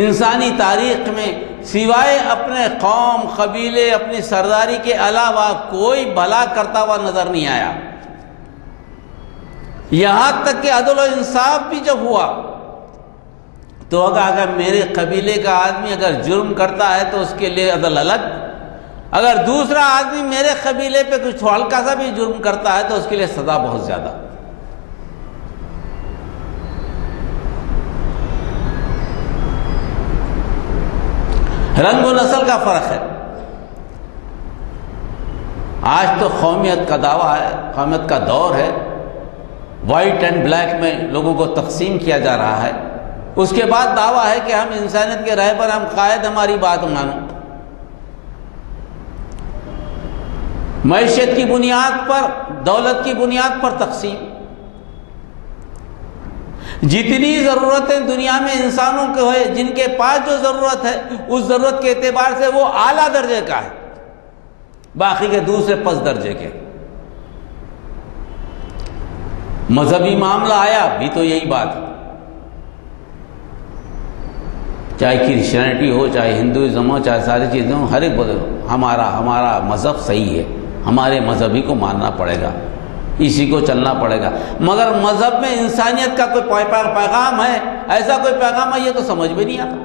انسانی تاریخ میں سوائے اپنے قوم، قبیلے، اپنی سرداری کے علاوہ کوئی بھلا کرتا ہوا نظر نہیں آیا. یہاں تک کہ عدل و انصاف بھی جب ہوا تو اگر میرے قبیلے کا آدمی اگر جرم کرتا ہے تو اس کے لیے عدل الگ، اگر دوسرا آدمی میرے قبیلے پہ کچھ ہلکا سا بھی جرم کرتا ہے تو اس کے لیے سزا بہت زیادہ. رنگ و نسل کا فرق ہے. آج تو قومیت کا دعویٰ ہے، قومیت کا دور ہے، وائٹ اینڈ بلیک میں لوگوں کو تقسیم کیا جا رہا ہے. اس کے بعد دعویٰ ہے کہ ہم انسانیت کے رہبر، ہم قائد، ہماری بات مانو. معیشت کی بنیاد پر، دولت کی بنیاد پر تقسیم. جتنی ضرورتیں دنیا میں انسانوں کو ہے، جن کے پاس جو ضرورت ہے اس ضرورت کے اعتبار سے وہ اعلیٰ درجے کا ہے، باقی کے دوسرے پس درجے کے. مذہبی معاملہ آیا بھی تو یہی بات ہے، چاہے کرسچینٹی ہو، چاہے ہندوازم ہو، چاہے ساری چیزیں ہوں، ہر ایک ہمارا مذہب صحیح ہے، ہمارے مذہبی کو ماننا پڑے گا، اسی کو چلنا پڑے گا. مگر مذہب میں انسانیت کا کوئی پیغام ہے؟ ایسا کوئی پیغام ہے یہ تو سمجھ بھی نہیں آتا.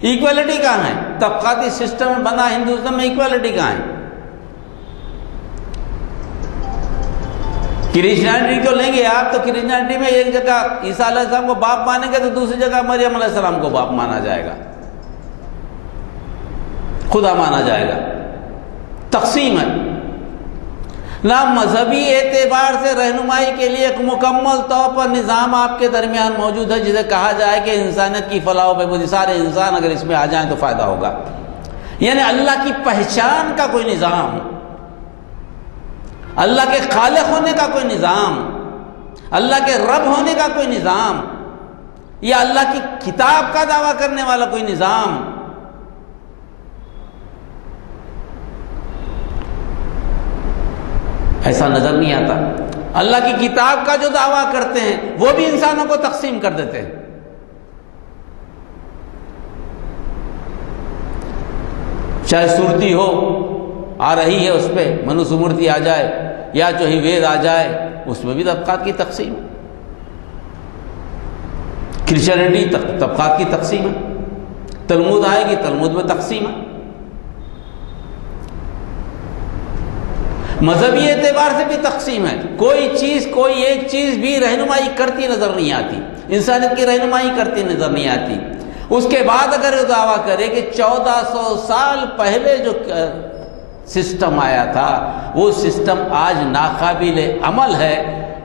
ایکویلٹی کہاں ہے؟ طبقاتی سسٹم میں بنا ہندوازم میں ایکویلٹی کہاں ہے؟ کرسچینٹی کو لیں گے آپ تو کرسچینٹی میں ایک جگہ عیسیٰ علیہ السلام کو باپ مانیں گے تو دوسری جگہ مریم علیہ السلام کو باپ مانا جائے گا، خدا مانا جائے گا. تقسیم ہے. نہ مذہبی اعتبار سے رہنمائی کے لیے ایک مکمل طور پر نظام آپ کے درمیان موجود ہے جسے کہا جائے کہ انسانیت کی فلاح و بہبود، سارے انسان اگر اس میں آ جائیں تو فائدہ ہوگا. یعنی اللہ کی پہچان کا کوئی نظام، اللہ کے خالق ہونے کا کوئی نظام، اللہ کے رب ہونے کا کوئی نظام، یا اللہ کی کتاب کا دعویٰ کرنے والا کوئی نظام. ایسا نظر نہیں آتا. اللہ کی کتاب کا جو دعویٰ کرتے ہیں وہ بھی انسانوں کو تقسیم کر دیتے ہیں. چاہے سورتی ہو آ رہی ہے، اس پہ منو سمرتی آ جائے یا جو ہی وید آ جائے، اس میں بھی طبقات کی تقسیم. کرسچینٹی طبقات کی تقسیم ہے. تلمود آئے گی، تلمود میں تقسیم ہے. مذہبی اعتبار سے بھی تقسیم ہے. کوئی ایک چیز بھی رہنمائی کرتی نظر نہیں آتی، انسانیت کی رہنمائی کرتی نظر نہیں آتی. اس کے بعد اگر یہ دعویٰ کرے کہ 1400 سال پہلے جو سسٹم آیا تھا وہ سسٹم آج ناقابل عمل ہے،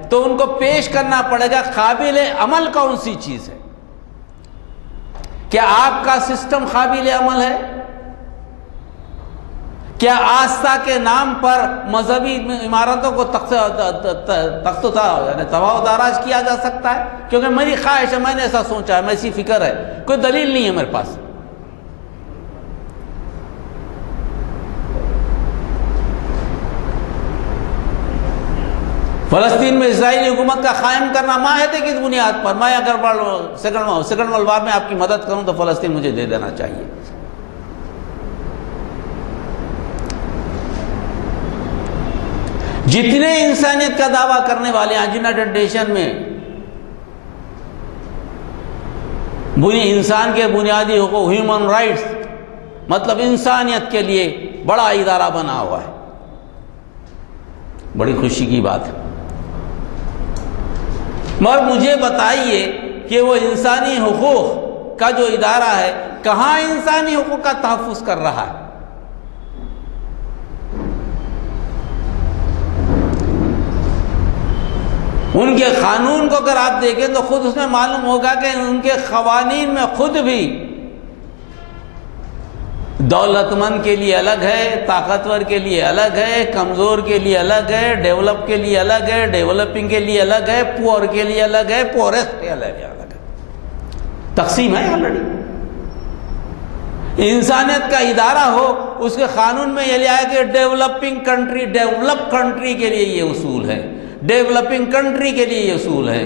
تو ان کو پیش کرنا پڑے گا قابل عمل کون سی چیز ہے. کیا آپ کا سسٹم قابل عمل ہے؟ کیا آستھا کے نام پر مذہبی عمارتوں کو یعنی تباہ و تاراج کیا جا سکتا ہے؟ کیونکہ میری خواہش ہے، میں نے ایسا سوچا ہے، میں ایسی فکر ہے، کوئی دلیل نہیں ہے میرے پاس. فلسطین میں اسرائیلی حکومت کا قائم کرنا معاہدے کی بنیاد پر، میں اگر سیکنڈ ورلڈ وار میں آپ کی مدد کروں تو فلسطین مجھے دے دینا چاہیے. جتنے انسانیت کا دعویٰ کرنے والے ہیں یونائٹڈ نیشن میں انسان کے بنیادی حقوق، ہیومن رائٹس، مطلب انسانیت کے لیے بڑا ادارہ بنا ہوا ہے، بڑی خوشی کی بات ہے۔ مگر مجھے بتائیے کہ وہ انسانی حقوق کا جو ادارہ ہے کہاں انسانی حقوق کا تحفظ کر رہا ہے؟ ان کے قانون کو اگر آپ دیکھیں تو خود اس میں معلوم ہوگا کہ ان کے قوانین میں خود بھی دولت مند کے لیے الگ ہے، طاقتور کے لیے الگ ہے، کمزور کے لیے الگ ہے، ڈیولپ کے لیے الگ ہے، ڈیولپنگ کے لیے الگ ہے، پور کے لیے الگ ہے، پورسٹ کے الگ ہے، تقسیم ہے آلریڈی۔ انسانیت کا ادارہ ہو، اس کے قانون میں یہ لیا ہے کہ ڈیولپنگ کنٹری، ڈیولپ کنٹری کے لیے یہ اصول ہے، ڈیولپنگ کنٹری کے لیے یہ اصول ہے،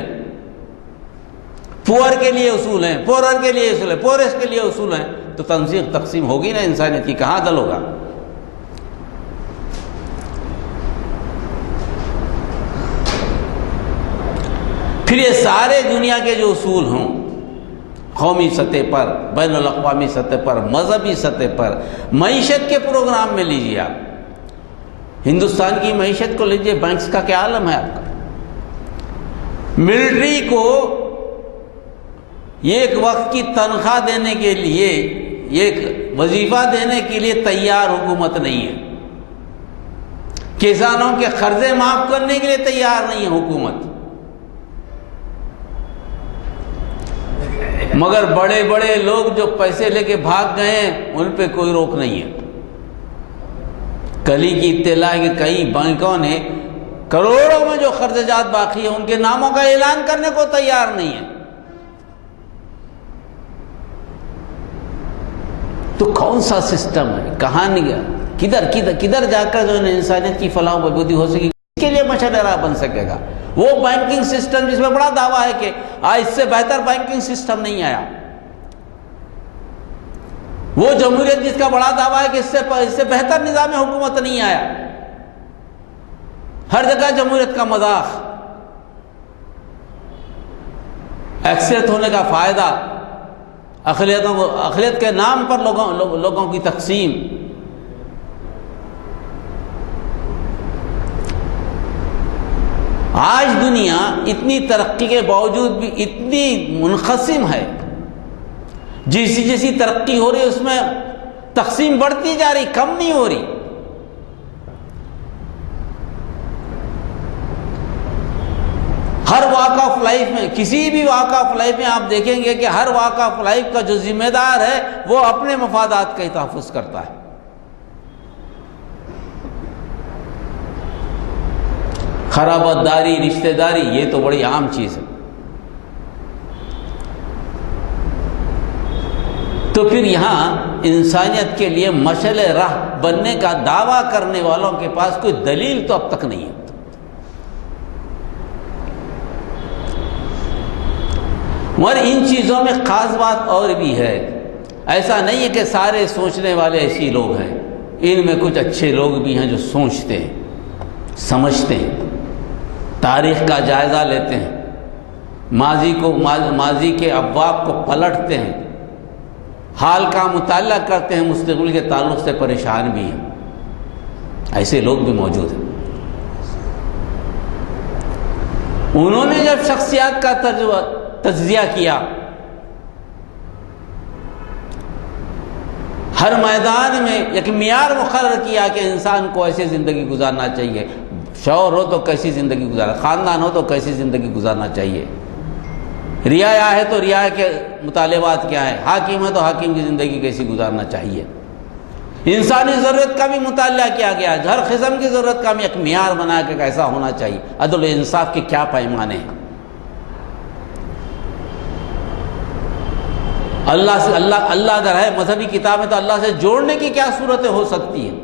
پور کے لیے اصول ہیں، پورر کے لیے اصول ہے، پورسٹ کے لیے اصول ہیں، تو تقسیم ہوگی نا انسانیت کی، کہاں عدل ہوگا؟ پھر یہ سارے دنیا کے جو اصول ہوں، قومی سطح پر، بین الاقوامی سطح پر، مذہبی سطح پر، معیشت کے پروگرام میں لیجیے آپ، ہندوستان کی معیشت کو لیجیے، بینکس کا کیا عالم ہے آپ کا؟ ملٹری کو ایک وقت کی تنخواہ دینے کے لیے، ایک وظیفہ دینے کے لیے تیار حکومت نہیں ہے، کسانوں کے قرضے معاف کرنے کے لیے تیار نہیں ہے حکومت، مگر بڑے بڑے لوگ جو پیسے لے کے بھاگ گئے ہیں ان پہ کوئی روک نہیں ہے۔ کل ہی کی اطلاع ہے کہ کئی بینکوں نے کروڑوں میں جو قرض جات باقی ہیں ان کے ناموں کا اعلان کرنے کو تیار نہیں ہے۔ تو کون سا سسٹم ہے؟ کہاں نہیں، کدھر جا کر جو انسانیت کی فلاح و بہبودی ہو سکے، اس کے لیے مشعل راہ بن سکے گا؟ وہ بینکنگ سسٹم جس میں بڑا دعویٰ ہے کہ آج اس سے بہتر بینکنگ سسٹم نہیں آیا، وہ جمہوریت جس کا بڑا دعویٰ ہے کہ اس سے بہتر نظام حکومت نہیں آیا، ہر جگہ جمہوریت کا مذاق، ایکسیت ہونے کا فائدہ، اقلیت کے نام پر لوگوں کی تقسیم۔ آج دنیا اتنی ترقی کے باوجود بھی اتنی منقسم ہے، جیسی ترقی ہو رہی ہے اس میں تقسیم بڑھتی جا رہی، کم نہیں ہو رہی۔ ہر واک آف لائف میں، کسی بھی واک آف لائف میں آپ دیکھیں گے کہ ہر واک آف لائف کا جو ذمہ دار ہے وہ اپنے مفادات کا ہی تحفظ کرتا ہے۔ قرابت داری، رشتہ داری، یہ تو بڑی عام چیز ہے۔ تو پھر یہاں انسانیت کے لیے مشعل راہ بننے کا دعویٰ کرنے والوں کے پاس کوئی دلیل تو اب تک نہیں ہے۔ اور ان چیزوں میں خاص بات اور بھی ہے، ایسا نہیں ہے کہ سارے سوچنے والے ایسی لوگ ہیں، ان میں کچھ اچھے لوگ بھی ہیں جو سوچتے ہیں، سمجھتے ہیں، تاریخ کا جائزہ لیتے ہیں، ماضی کے ابواب کو پلٹتے ہیں، حال کا مطالعہ کرتے ہیں، مستقبل کے تعلق سے پریشان بھی ہیں، ایسے لوگ بھی موجود ہیں۔ انہوں نے جب شخصیات کا تجزیہ کیا، ہر میدان میں ایک معیار مقرر کیا کہ انسان کو ایسی زندگی گزارنا چاہیے، شوہر ہو تو کیسی زندگی گزارنا، خاندان ہو تو کیسی زندگی گزارنا چاہیے، رعایا ہے تو رعایا کے مطالبات کیا ہے، حاکم ہے تو حاکم کی زندگی کیسی گزارنا چاہیے، انسانی ضرورت کا بھی مطالعہ کیا گیا ہے، ہر قسم کی ضرورت کا بھی ایک معیار بنا کے کیسا ہونا چاہیے، عدل و انصاف کے کیا پیمانے ہیں، اللہ اگر ہے، مذہبی کتاب میں تو اللہ سے جوڑنے کی کیا صورتیں ہو سکتی ہیں،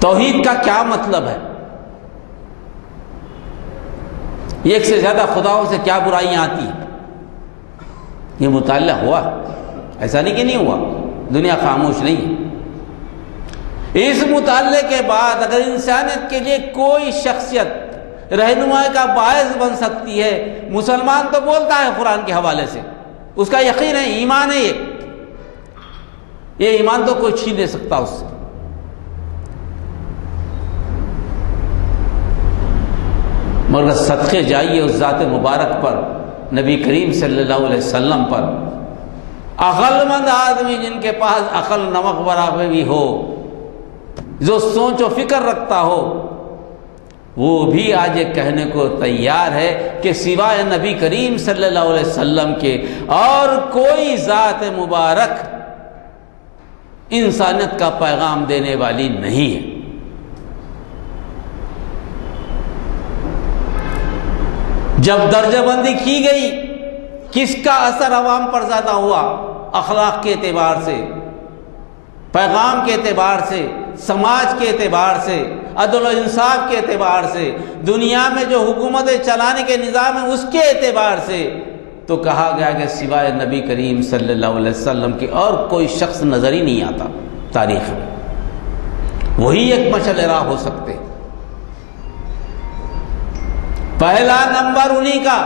توحید کا کیا مطلب ہے، ایک سے زیادہ خداؤں سے کیا برائیاں آتی ہیں، یہ مطالعہ ہوا، ایسا نہیں کہ نہیں ہوا، دنیا خاموش نہیں ہے۔ اس مطالعے کے بعد اگر انسانیت کے لیے کوئی شخصیت رہنمائی کا باعث بن سکتی ہے، مسلمان تو بولتا ہے قرآن کے حوالے سے، اس کا یقین ہے، ایمان ہے، یہ ایمان تو کوئی چھین نہیں سکتا اس سے۔ مگر صدقے جائیے اس ذات مبارک پر، نبی کریم صلی اللہ علیہ وسلم پر، عقل مند آدمی جن کے پاس عقل نمک برابر بھی ہو، جو سوچ و فکر رکھتا ہو، وہ بھی آج یہ کہنے کو تیار ہے کہ سوائے نبی کریم صلی اللہ علیہ وسلم کے اور کوئی ذات مبارک انسانیت کا پیغام دینے والی نہیں ہے۔ جب درجہ بندی کی گئی، کس کا اثر عوام پر زیادہ ہوا؟ اخلاق کے اعتبار سے، پیغام کے اعتبار سے، سماج کے اعتبار سے، عدل و انصاف کے اعتبار سے، دنیا میں جو حکومتیں چلانے کے نظام ہے اس کے اعتبار سے، تو کہا گیا کہ سوائے نبی کریم صلی اللہ علیہ وسلم کے اور کوئی شخص نظر ہی نہیں آتا تاریخ میں، وہی ایک مشعل راہ ہو سکتے۔ پہلا نمبر انہی کا،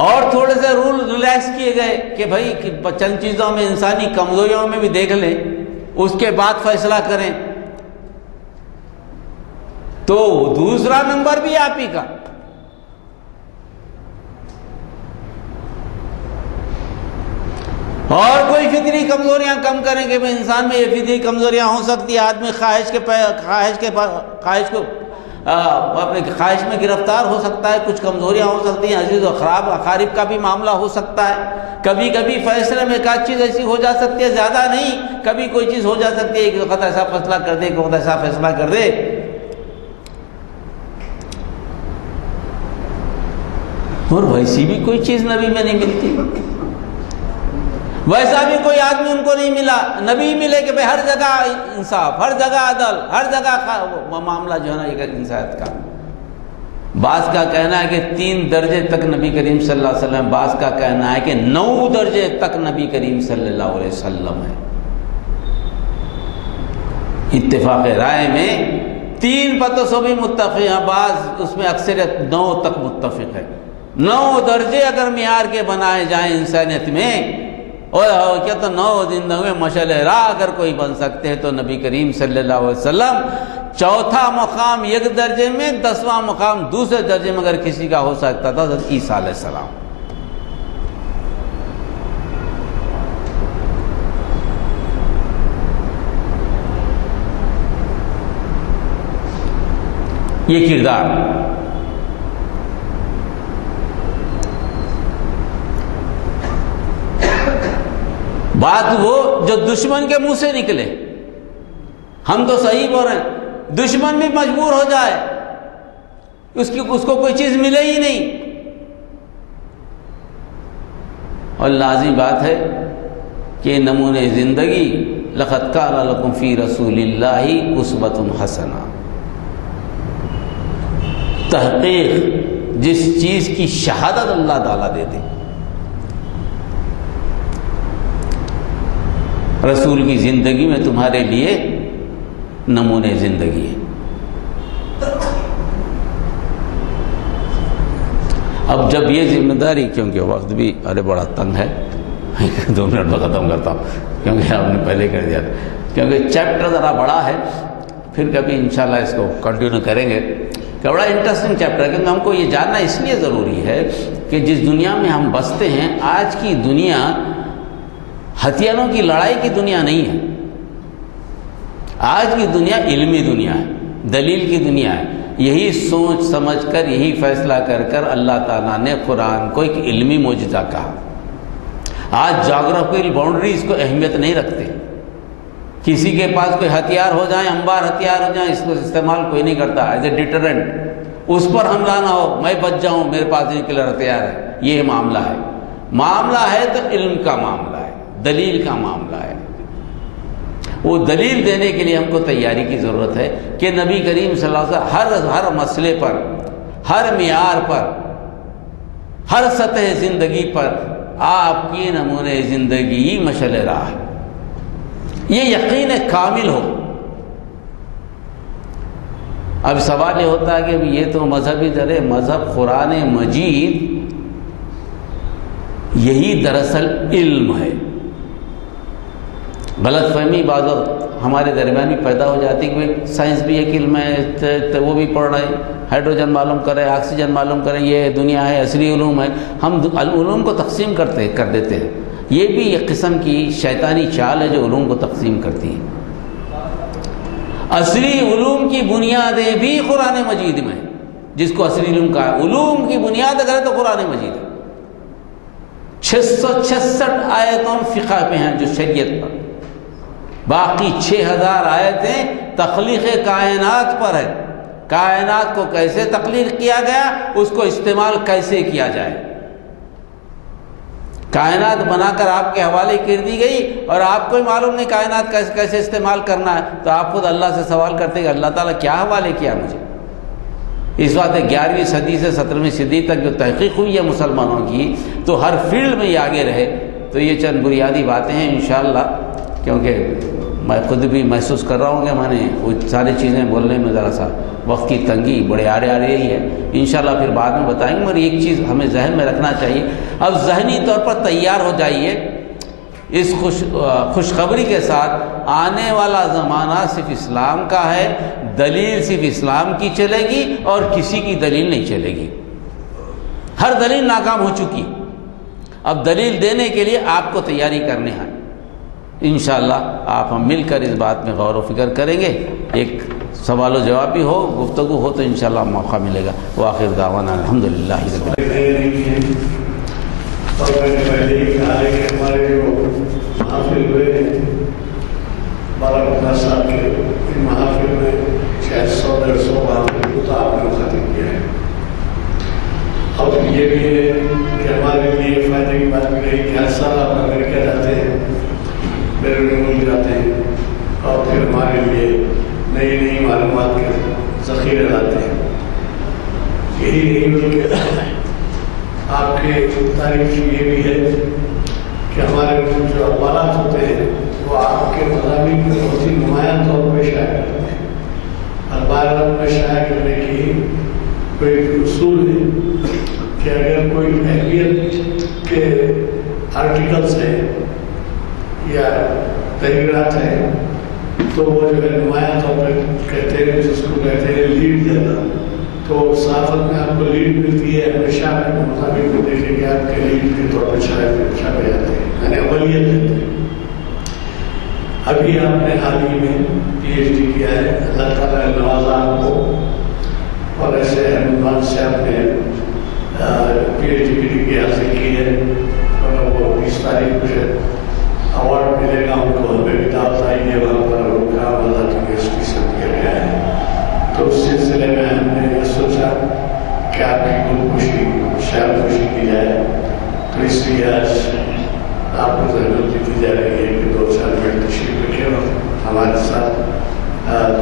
اور تھوڑے سے رول ریلیکس کیے گئے کہ بھائی چند چیزوں میں انسانی کمزوریوں میں بھی دیکھ لیں، اس کے بعد فیصلہ کریں، تو دوسرا نمبر بھی آپ ہی کا۔ اور کوئی فطری کمزوریاں کم کریں کہ انسان میں یہ فطری کمزوریاں ہو سکتی ہے، آدمی اپنے خواہش میں گرفتار ہو سکتا ہے، کچھ کمزوریاں ہو سکتی ہیں، عزیز و خراب اقارب کا بھی معاملہ ہو سکتا ہے، کبھی کبھی فیصلے میں ایک چیز ایسی ہو جا سکتی ہے، زیادہ نہیں، کبھی کوئی چیز ہو جا سکتی ہے، ایک وقت ایسا فیصلہ کر دے، ایک وقت ایسا فیصلہ کر دے۔ اور ویسی بھی کوئی چیز نبی میں نہیں ملتی، ویسا بھی کوئی آدمی ان کو نہیں ملا، نبی ملے کہ ہر جگہ انصاف، ہر جگہ عدل، ہر جگہ معاملہ جو ہے نا ایک انسانیت کا۔ بعض کا کہنا ہے کہ 3 درجے تک نبی کریم صلی اللہ علیہ وسلم، بعض کا کہنا ہے کہ 9 درجے تک نبی کریم صلی اللہ علیہ وسلم ہے۔ اتفاق رائے میں 3 پر تو سبھی متفق ہیں، بعض اس میں اکثریت 9 تک متفق ہے۔ 9 درجے اگر معیار کے بنائے جائیں انسانیت میں، اور کیا تو 9 زندگیوں میں مشعل راہ اگر کوئی بن سکتے ہیں تو نبی کریم صلی اللہ علیہ وسلم۔ چوتھا مقام ایک درجے میں، 10واں مقام دوسرے درجے میں اگر کسی کا ہو سکتا تھا حضرت عیسیٰ علیہ السلام۔ یہ کردار بات وہ جو دشمن کے منہ سے نکلے، ہم تو صحیح بول رہے ہیں، دشمن بھی مجبور ہو جائے، اس کو کوئی چیز ملے ہی نہیں، اور لازمی بات ہے کہ نمونے زندگی لقد کان لکم فی رسول اللہ اسوۃ حسنہ، تحقیق جس چیز کی شہادت اللہ تعالیٰ دیتے، رسول کی زندگی میں تمہارے لیے نمونے زندگی ہے۔ اب جب یہ ذمہ داری، کیونکہ وقت بھی بڑا تنگ ہے، 2 منٹ میں ختم کرتا ہوں کیونکہ آپ نے پہلے کر دیا تھا، کیونکہ چیپٹر ذرا بڑا ہے، پھر کبھی انشاءاللہ اس کو کنٹینیو کریں گے، کہ بڑا انٹرسٹنگ چیپٹر ہے، کیونکہ ہم کو یہ جاننا اس لیے ضروری ہے کہ جس دنیا میں ہم بستے ہیں، آج کی دنیا ہتھیاروں کی لڑائی کی دنیا نہیں ہے، آج کی دنیا علمی دنیا ہے، دلیل کی دنیا ہے۔ یہی سوچ سمجھ کر، یہی فیصلہ کر کر اللہ تعالیٰ نے قرآن کو ایک علمی معجزہ کہا۔ آج جغرافیکل باؤنڈریز کو اہمیت نہیں رکھتے، کسی کے پاس کوئی ہتھیار ہو جائیں، انبار ہتھیار ہو جائیں، اس کو استعمال کوئی نہیں کرتا ایز اے ڈیٹرنٹ، اس پر حملہ نہ ہو، میں بچ جاؤں، میرے پاس نیوکلیر ہتھیار ہے، یہ معاملہ ہے۔ معاملہ ہے تو علم کا معاملہ ہے، دلیل کا معاملہ ہے۔ وہ دلیل دینے کے لیے ہم کو تیاری کی ضرورت ہے کہ نبی کریم صلی اللہ علیہ وسلم ہر مسئلے پر، ہر معیار پر، ہر سطح زندگی پر آپ کی نمونے زندگی مشعل راہ ہے۔ یہ یقین کامل ہو۔ اب سوال یہ ہوتا ہے کہ یہ تو مذہبی درے، مذہب قرآن مجید یہی دراصل علم ہے۔ غلط فہمی بعض وقت ہمارے درمیان بھی پیدا ہو جاتی کہ سائنس بھی ایک علم ہے، وہ بھی پڑھ رہے ہیں، ہائیڈروجن معلوم کرے، آکسیجن معلوم کرے، یہ دنیا ہے، اصلی علوم ہے۔ ہم علوم کو تقسیم کر دیتے ہیں۔ یہ بھی ایک قسم کی شیطانی چال ہے جو علوم کو تقسیم کرتی ہے۔ اصلی علوم کی بنیادیں بھی قرآن مجید میں، جس کو اصلی علوم کہا ہے۔ علوم کی بنیاد اگر ہے تو قرآن مجید ہے۔ 666 آیتوں فقہ پہ ہیں جو شریعت پر، باقی 6000 آیتیں تخلیق کائنات پر ہے۔ کائنات کو کیسے تخلیق کیا گیا، اس کو استعمال کیسے کیا جائے۔ کائنات بنا کر آپ کے حوالے کر دی گئی اور آپ کو ہی معلوم نہیں کائنات کیسے استعمال کرنا ہے، تو آپ خود اللہ سے سوال کرتے ہیں کہ اللہ تعالیٰ کیا حوالے کیا مجھے۔ اس بات 11ویں صدی سے 17ویں صدی تک جو تحقیق ہوئی ہے مسلمانوں کی، تو ہر فیلڈ میں یہ آگے رہے۔ تو یہ چند بنیادی باتیں ہیں انشاءاللہ، کیونکہ میں خود بھی محسوس کر رہا ہوں کہ میں نے وہ ساری چیزیں بولنے میں ذرا سا وقت کی تنگی بڑے آ رہی ہے۔ انشاءاللہ پھر بعد میں بتائیں گے، مگر ایک چیز ہمیں ذہن میں رکھنا چاہیے، اب ذہنی طور پر تیار ہو جائیے اس خوشخبری کے ساتھ، آنے والا زمانہ صرف اسلام کا ہے، دلیل صرف اسلام کی چلے گی اور کسی کی دلیل نہیں چلے گی۔ ہر دلیل ناکام ہو چکی، اب دلیل دینے کے لیے آپ کو تیاری کرنے ہیں۔ انشاءاللہ آپ ہم مل کر اس بات میں غور و فکر کریں گے، ایک سوال و جواب بھی ہو، گفتگو ہو، تو انشاءاللہ موقع ملے گا۔ وآخر دعوانا الحمدللہ رب العالمین۔ اور میں نے پہلے ہی کہا ہے کہ ہمارے جو محافل ہوئے ہیں 12-15 سال کے، ان محافل میں 600-150 محافل کو تو آپ نے مخاطب کیا ہے۔ اور یہ بھی ہے کہ ہمارے لیے فائدے کی بات بھی رہی کہ ہر سال آپ امریکہ جاتے ہیں، بیرون ملک جاتے ہیں، اور پھر ہمارے لیے نئی معلومات کے ذخیرے لاتے ہیں۔ یہی نہیں بلکہ آپ کے تاریخ یہ بھی ہے کہ ہمارے جو اخبارات ہوتے ہیں وہ آپ کے مضامین کو بہت ہی نمایاں طور پہ شائع کرتے ہیں۔ اخبارات میں شائع کرنے کی کوئی اصول ہے کہ اگر کوئی اہمیت کے آرٹیکلس ہیں یا تحریرات ہیں تو وہ جو ہے نمایاں طور پہ کہتے ہیں، جس کو کہتے ہیں لیڈ دینا، تو صحافت میں آپ کو لیڈ ملتی ہے، ہمیشہ اپنے مطابق کو دیکھیں کہ آپ کے لیڈ کے طور پہ چھاپے جاتے ہیں، یعنی اولیت دیتے ہیں۔ ابھی آپ نے حال ہی میں PhD کیا ہے، اللہ تعالیٰ نے نوازا آپ کو، اور ایسے عنوان سے آپ نے PhD کی ڈگری حاصل کی ہے، اور وہ 20 تاریخ کو ایوارڈ ملے گا ان کو، ہمیں بھی دعوت آئی ہے وہاں پر، وہ کام اللہ کی یونیورسٹی سے کیا گیا ہے۔ تو اس سلسلے میں ہم نے یہ سوچا کہ آپ کی گل خوشی شاید خوشی کی جائے، تو اس لیے آج آپ کو ضرورت دی جا رہی ہے کہ 2-4 منٹ تشریف رکھیں اور ہمارے ساتھ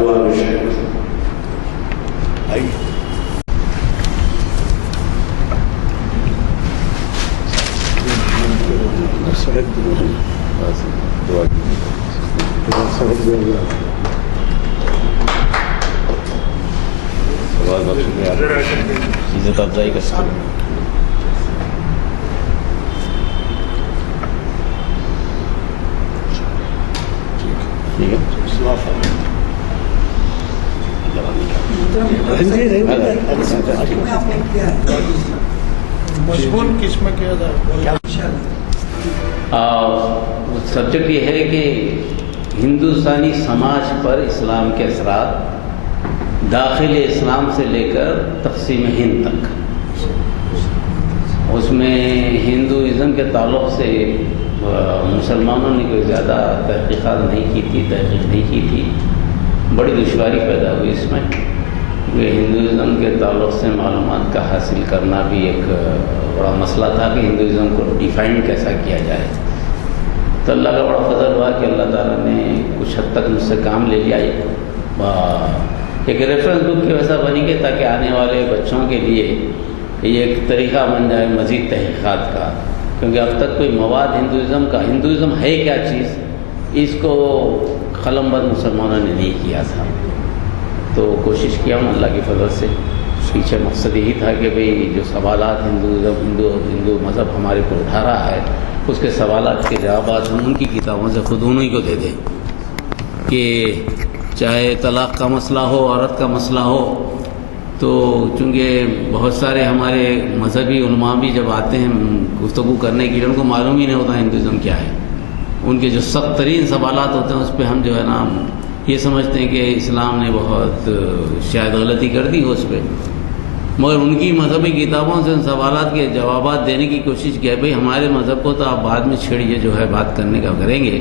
دعا میں شریک آئیے۔ عزت افزائی کا سوال۔ ٹھیک ہے، مشغول کس میں کیا جائے؟ سبجیکٹ یہ ہے کہ ہندوستانی سماج پر اسلام کے اثرات داخل اسلام سے لے کر تقسیم ہند تک۔ اس میں ہندوازم کے تعلق سے مسلمانوں نے کوئی زیادہ تحقیقات نہیں کی تھی، بڑی دشواری پیدا ہوئی اس میں، کہ ہندوازم کے تعلق سے معلومات کا حاصل کرنا بھی ایک بڑا مسئلہ تھا کہ ہندوازم کو ڈیفائن کیسا کیا جائے۔ تو اللہ کا بڑا فضل ہوا کہ اللہ تعالیٰ نے کچھ حد تک مجھ سے کام لے لیا، ایک ریفرنس بک کی ویسا بنی کہ تاکہ آنے والے بچوں کے لیے یہ ایک طریقہ بن جائے مزید تحقیقات کا، کیونکہ اب تک کوئی مواد ہندوازم ہے کیا چیز، اس کو قلم بند مسلمانوں نے نہیں کیا تھا، تو کوشش کیا ہوں اللہ کی فضل سے۔ پیچھے مقصد یہی تھا کہ بھئی جو سوالات ہندو مذہب ہمارے کو اٹھا رہا ہے، اس کے سوالات کے جوابات ہم ان کی کتابوں سے خود انہیں کو دے دیں، کہ چاہے طلاق کا مسئلہ ہو، عورت کا مسئلہ ہو، تو چونکہ بہت سارے ہمارے مذہبی علماء بھی جب آتے ہیں گفتگو کرنے کے لیے، ان کو معلوم ہی نہیں ہوتا ہندوازم کیا ہے، ان کے جو سخت ترین سوالات ہوتے ہیں اس پہ ہم جو ہے نا یہ سمجھتے ہیں کہ اسلام نے بہت شاید غلطی کر دی ہو اس پہ، مگر ان کی مذہبی کتابوں سے ان سوالات کے جوابات دینے کی کوشش کیا ہے۔ بھئی ہمارے مذہب کو تو آپ بعد میں چھیڑیے، جو ہے بات کرنے کا کریں گے،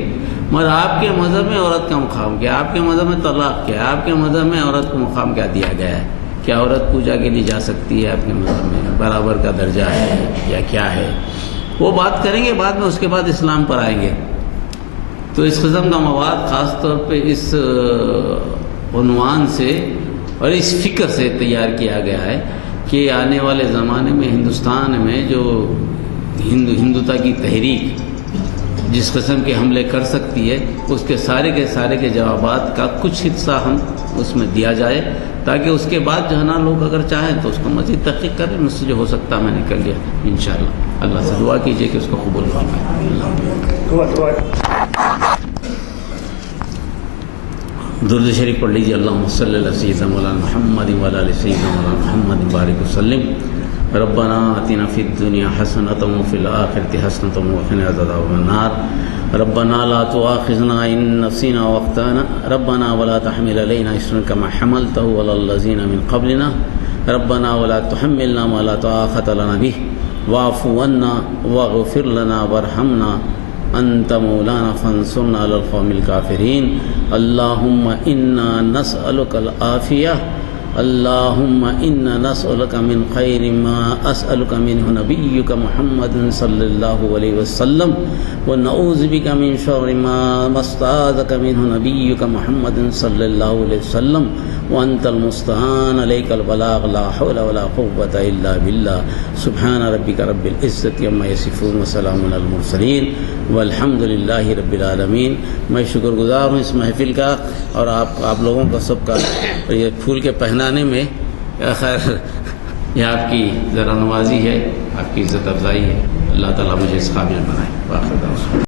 مگر آپ کے مذہب میں عورت کا مقام کیا ہے؟ آپ کے مذہب میں طلاق کیا ہے؟ آپ کے مذہب میں عورت کو مقام کیا دیا گیا ہے؟ کیا عورت پوجا کے لیے جا سکتی ہے؟ آپ کے مذہب میں برابر کا درجہ ہے یا کیا ہے؟ وہ بات کریں گے بعد میں، اس کے بعد اسلام پر آئیں گے۔ تو اس قسم کا مواد خاص طور پہ اس عنوان سے اور اس فکر سے تیار کیا گیا ہے کہ آنے والے زمانے میں ہندوستان میں جو ہندوتا کی تحریک جس قسم کے حملے کر سکتی ہے، اس کے سارے کے جوابات کا کچھ حصہ ہم اس میں دیا جائے، تاکہ اس کے بعد جو ہے نا لوگ اگر چاہیں تو اس کو مزید تحقیق کریں۔ مجھ سے جو ہو سکتا میں نے کر لیا انشاءاللہ۔ اللہ سے دعا کیجئے کہ اس کو قبول فرمائے۔ درود شریف پڑھ لیجیے۔ اللہم صلی علی سیدنا مولانا محمد وعلی آل سیدنا مولانا محمد بارک وسلم۔ ربنا آتنا فی الدنیا حسنۃ وفی الآخرۃ حسنۃ وقنا عذاب النار۔ ربنا لا تؤاخذنا ان نسینا واخطأنا ربنا ولا تحمل علینا اصرا کما حملته علی الذین من قبلنا ربنا ولا تحملنا ما لا طاقة لنا به واعف عنا واغفر لنا وارحمنا انت مولانا فانصرنا على القوم الكافرین۔ اللہم انا نسألک العافیہ، اللہم انا نسألک من خیر ما اسألک منہ نبیک محمد صلی اللہ علیہ وسلم ونعوذ بک من شر ما استعاذک منہ نبیک محمد صلی اللہ علیہ وسلم وانت المستعان علیک البلاغ لا حول ولا قوة الا باللہ۔ سبحان ربک رب العزت عما یصفون وسلام علی المرسلین والحمد للہ رب العالمین۔ میں شکر گزار ہوں اس محفل کا اور آپ لوگوں کا سب کا، یہ پھول کے پہنانے میں خیر یہ آپ کی ذرا نوازی ہے، آپ کی عزت افزائی ہے۔ اللہ تعالیٰ مجھے اس قابل بنائے۔